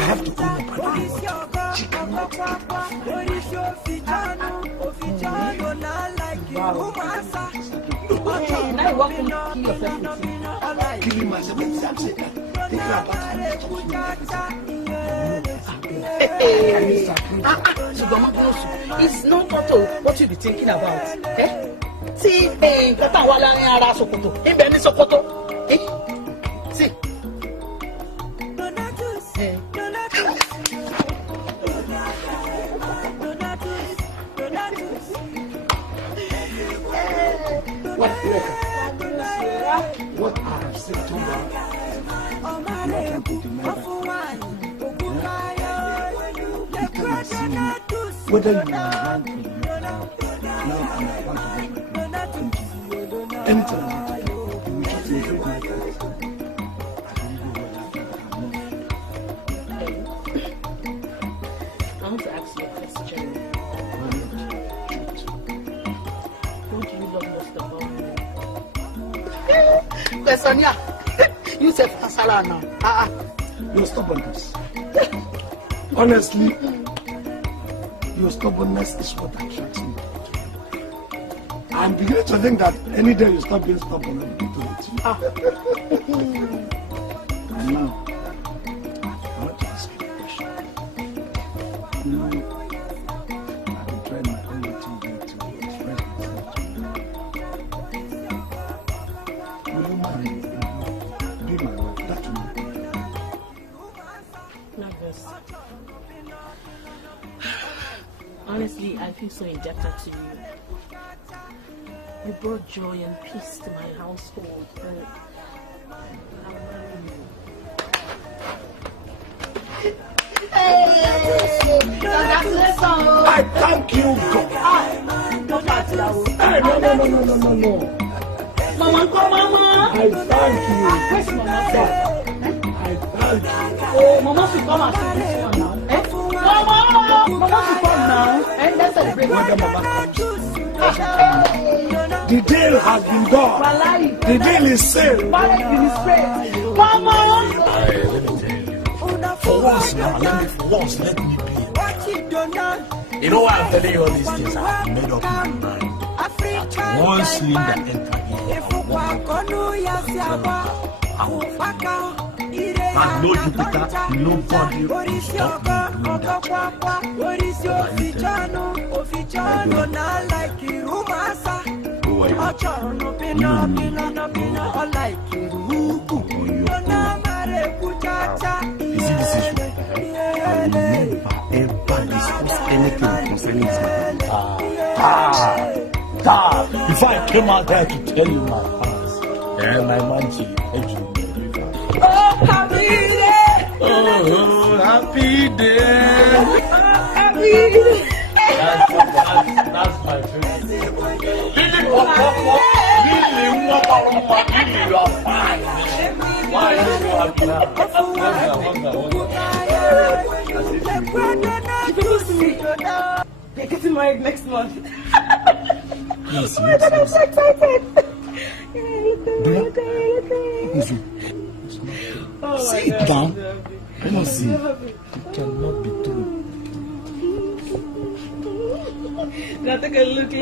have to own up and do what she cannot keep killing myself and I'm saying it's not what you be thinking about. See, see. Whether you are hungry, now enter. I want to ask you a question. Who do you love most about me? Sonia, you say Fasala now. Your stubbornness. Honestly, your stubbornness is what attracts me. I'm beginning to think that any day you stop being stubborn, I'll begin to hate you. And now, I want to ask you a question. You know, I've been trying my own little way to express myself to you. Will you marry me? Be my wife. That will be good. Not this. Honestly, I feel so indebted to you. You brought joy and peace to my household. I thank you, God. Hey, no. Mama, come, Mama. I thank you. Where's Mama? I thank you. Oh, Mama should come and see this one now. Mama should come now. And let's celebrate. The deal has been done. The deal is sealed. Mama! Let me tell you. For once now, let me be. You know why I'm telling you all these things? I've made up my mind. Once Linda entered here, and no Jupiter, nobody will stop me doing that. You see this issue? I will never ever discuss anything concerning this matter. Before I came out there to tell you my plans, my man Oh, happy day! Oh, happy day! Happy day! That's my favorite. Lily, you are fine. Why are you so happy now? They're getting married next month. Yes. I'm so excited. Sit down. Let me see. It cannot be true. Now take a look.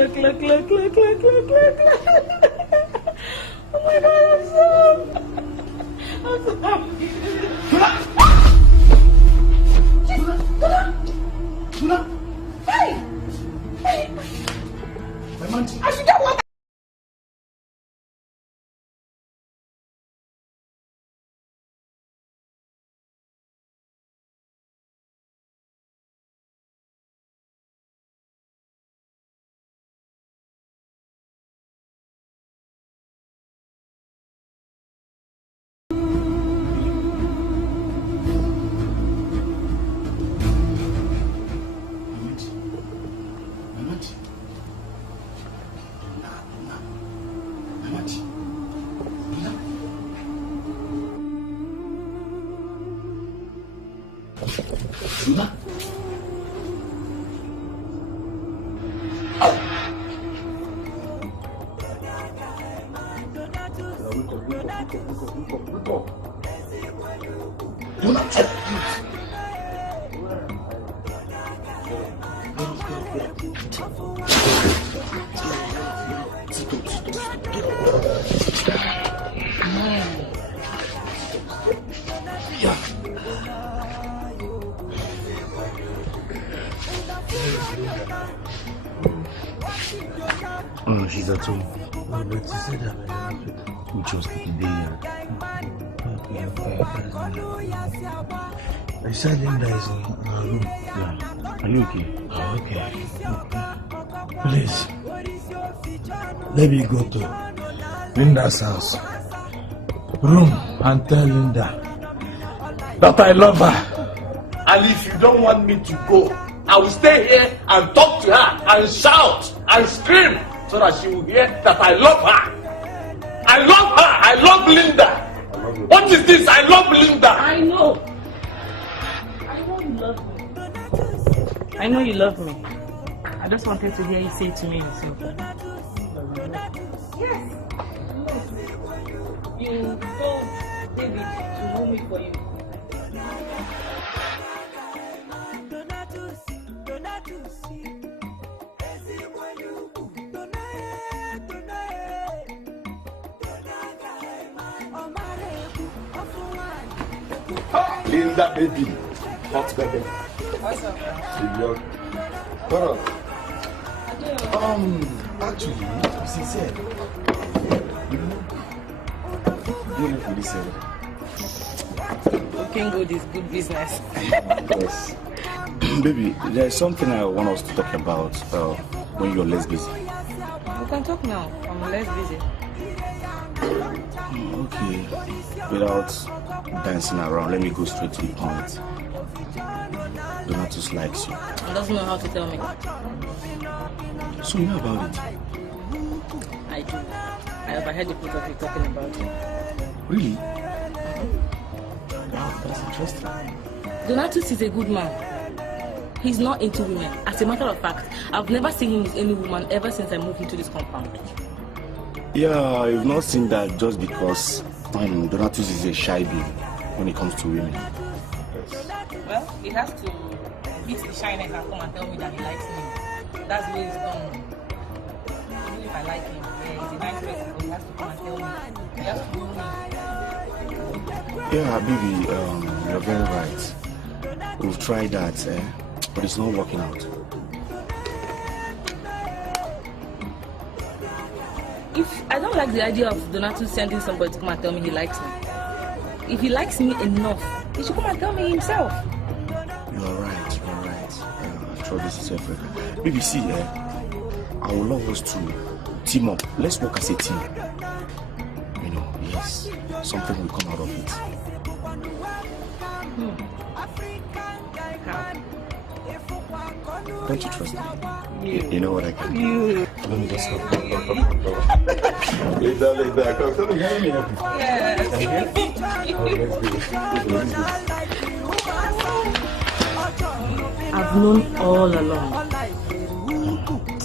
Oh my God, I'm so happy. Tuna. Hey! My man. I should get water. Oh, she's at home. Oh, but she said that which was today. I said Linda is in her room. Yeah. Are you okay? Oh, okay. Please, let me go to Linda's house. room and tell Linda that I love her. And if you don't want me to go, I will stay here and talk to her and shout and scream so that she will hear that I love her. I love her. I love Linda. What is this? I love Linda. I know. I know you love me. I know you love me. I just wanted to hear you say it to me yourself. Yes. You told David to hold me for you. Linda, baby. Hot baby. What's up? What up? Actually, I'm sincere. Beautiful this area. Looking good is good business. Yes. Baby, there's something I want us to talk about when you're less busy. We can talk now. I'm less busy. Okay. Without dancing around, let me go straight to the point. Donatus likes you. He doesn't know how to tell me. So you know about it? I do. I overheard the both of you talking about it. Really? Wow, that's interesting. Donatus is a good man. He's not into women. As a matter of fact, I've never seen him with any woman ever since I moved into this compound. Yeah, I've not seen that just because Donatus is a shy baby when it comes to women. Well, he has to beat the shyness and come and tell me that he likes me. That's the way it's done. Even if I like him, yeah, he's a nice person, but he has to come and tell me. He has to know me. Yeah, baby, you're very right. We've tried that, but it's not working out. If I don't like the idea of Donatus sending somebody to come and tell me he likes me. If he likes me enough, he should come and tell me himself. You're right. After all, this is Africa. Baby, see, I would love us to team up. Let's work as a team. You know, yes, something will come out of it. How? Don't you trust me? You know what I can do. Let me just go. Later. Come, tell me, help me. I've known all along.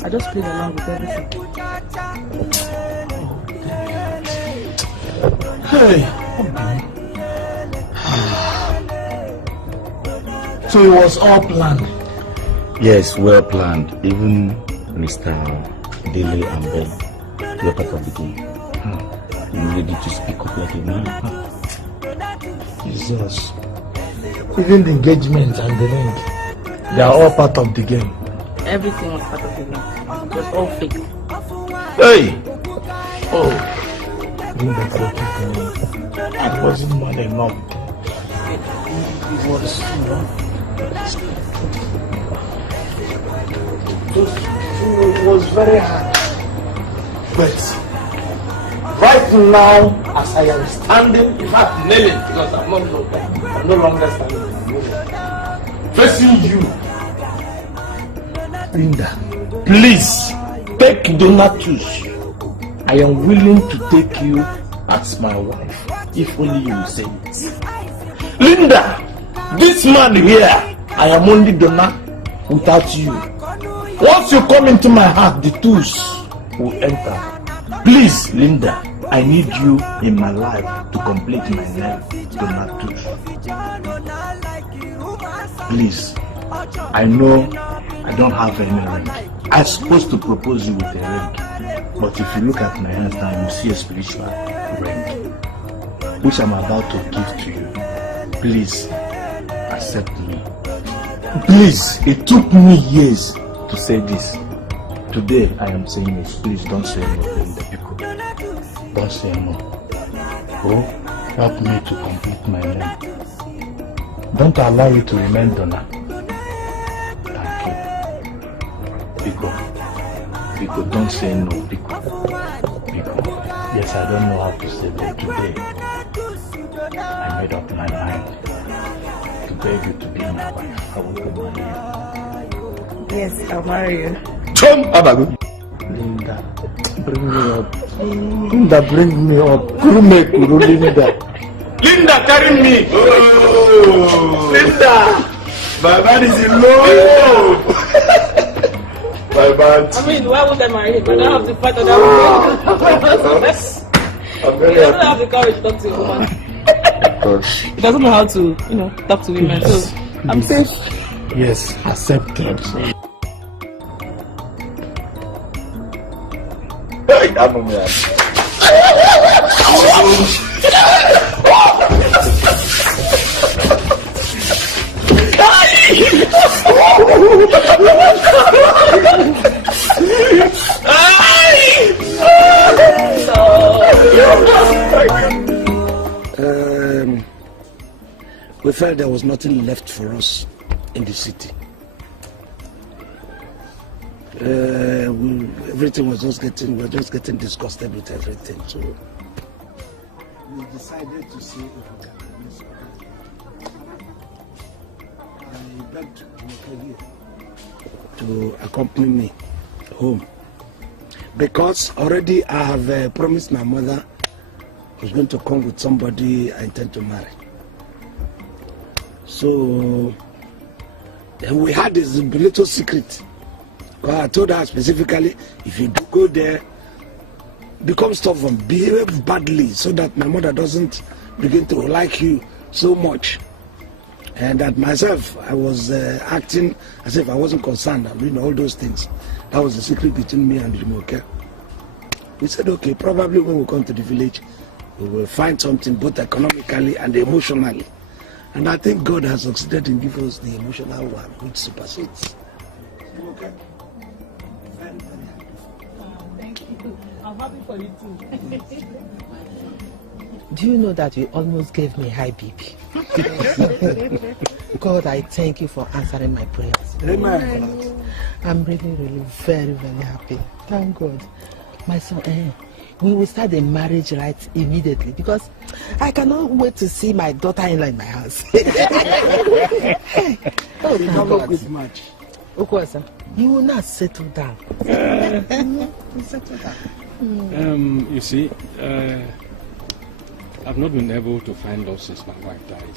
I just played along with everything. Hey. So it was all planned. Yes, well planned. Even Mr. Dele and Ben were part of the game. You ready to speak up like a man? Jesus. Even the engagement and the ring, they are all part of the game. Everything was part of the game. It was all fake. Hey! Oh, Linda forgive me. I wasn't man enough. It was, it was very hard. But right now, as I am standing, in fact, kneeling, because I'm no longer standing, facing you, Linda, please take Donatus. I am willing to take you as my wife, if only you will say it. Linda, this man here, I am only Donna without you. Once you come into my heart, the tools will enter. Please, Linda, I need you in my life to complete my name, Donatus. Please, I know I don't have any ring. I'm supposed to propose you with a ring. But if you look at my hands now, you see a spiritual ring, which I'm about to give to you. Please, accept me. Please, it took me years to say this. Today, I am saying this. Please don't say no, Linda. Don't say no. Oh, help me to complete my name. Don't allow you to remain Donna. Thank you. Biko, don't say no, Biko. Yes, I don't know how to say that today. I made up my mind to beg you to be my wife. I will go marry you. Yes, I'll marry you. Chum Abagu. Linda, bring me up. Linda, bring me up. Kuru Linda. Linda, carry me. Oh. Linda. My man is in love. My man. I mean, why would I marry him? I don't have to fight on that woman. I'm very He doesn't have the courage to talk to a woman. Of course. He doesn't know how to, talk to women. So I'm safe. Yes, accepted. I'm a man. We felt there was nothing left for us in the city. Everything was just getting, we were just getting disgusted with everything. So we decided to see if we can release I begged Nkem to accompany me home because already I have promised my mother I was going to come with somebody I intend to marry. So then we had this little secret. I told her specifically, if you do go there, become stubborn, behave badly so that my mother doesn't begin to like you so much. And that myself, I was acting as if I wasn't concerned and doing all those things. That was the secret between me and Jumoke. We said, okay, probably when we come to the village, we will find something both economically and emotionally. And I think God has succeeded in giving us the emotional one, which supersedes. Okay. Thank you. I'm happy for you too. Do you know that you almost gave me high BP? God, I thank you for answering my prayers. Amen. I'm really, really very, very happy. Thank God. My son, we will start the marriage rights immediately because I cannot wait to see my daughter-in-law in my house. Oh, you don't look good much. Okwasa, you will not settle down. Settle down. You see, I've not been able to find love since my wife died.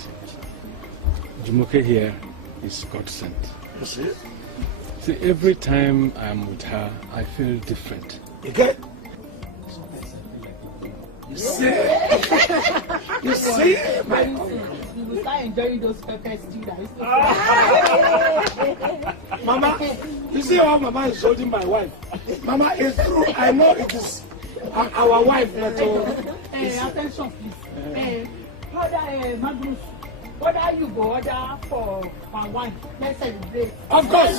Jumoke here is God sent. You see? See, every time I'm with her, I feel different. Okay? You see? You see? You will start enjoying those pepper stew that is Mama, you see how Mama is holding my wife? Mama, it's true. I know it is our wife. But, attention, please. Order Magnus. Order you go order for my wife. Let's celebrate. Of course.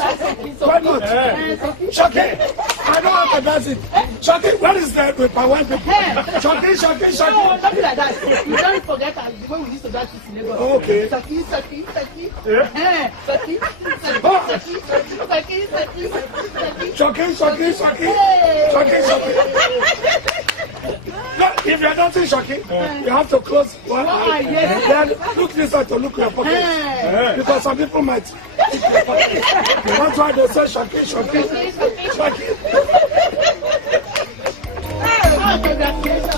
Why not? Shoki, I don't have to dance it. Shoki, what is that with my wife? Shoki. No, nothing like that. You don't forget the way we used to dance in Lagos. Okay. Shoki. If you are dancing Shoki, you have to close one eye and then look this side to look your pocket. Because some people might look your pocket. That's why they say Shoki. Congratulations.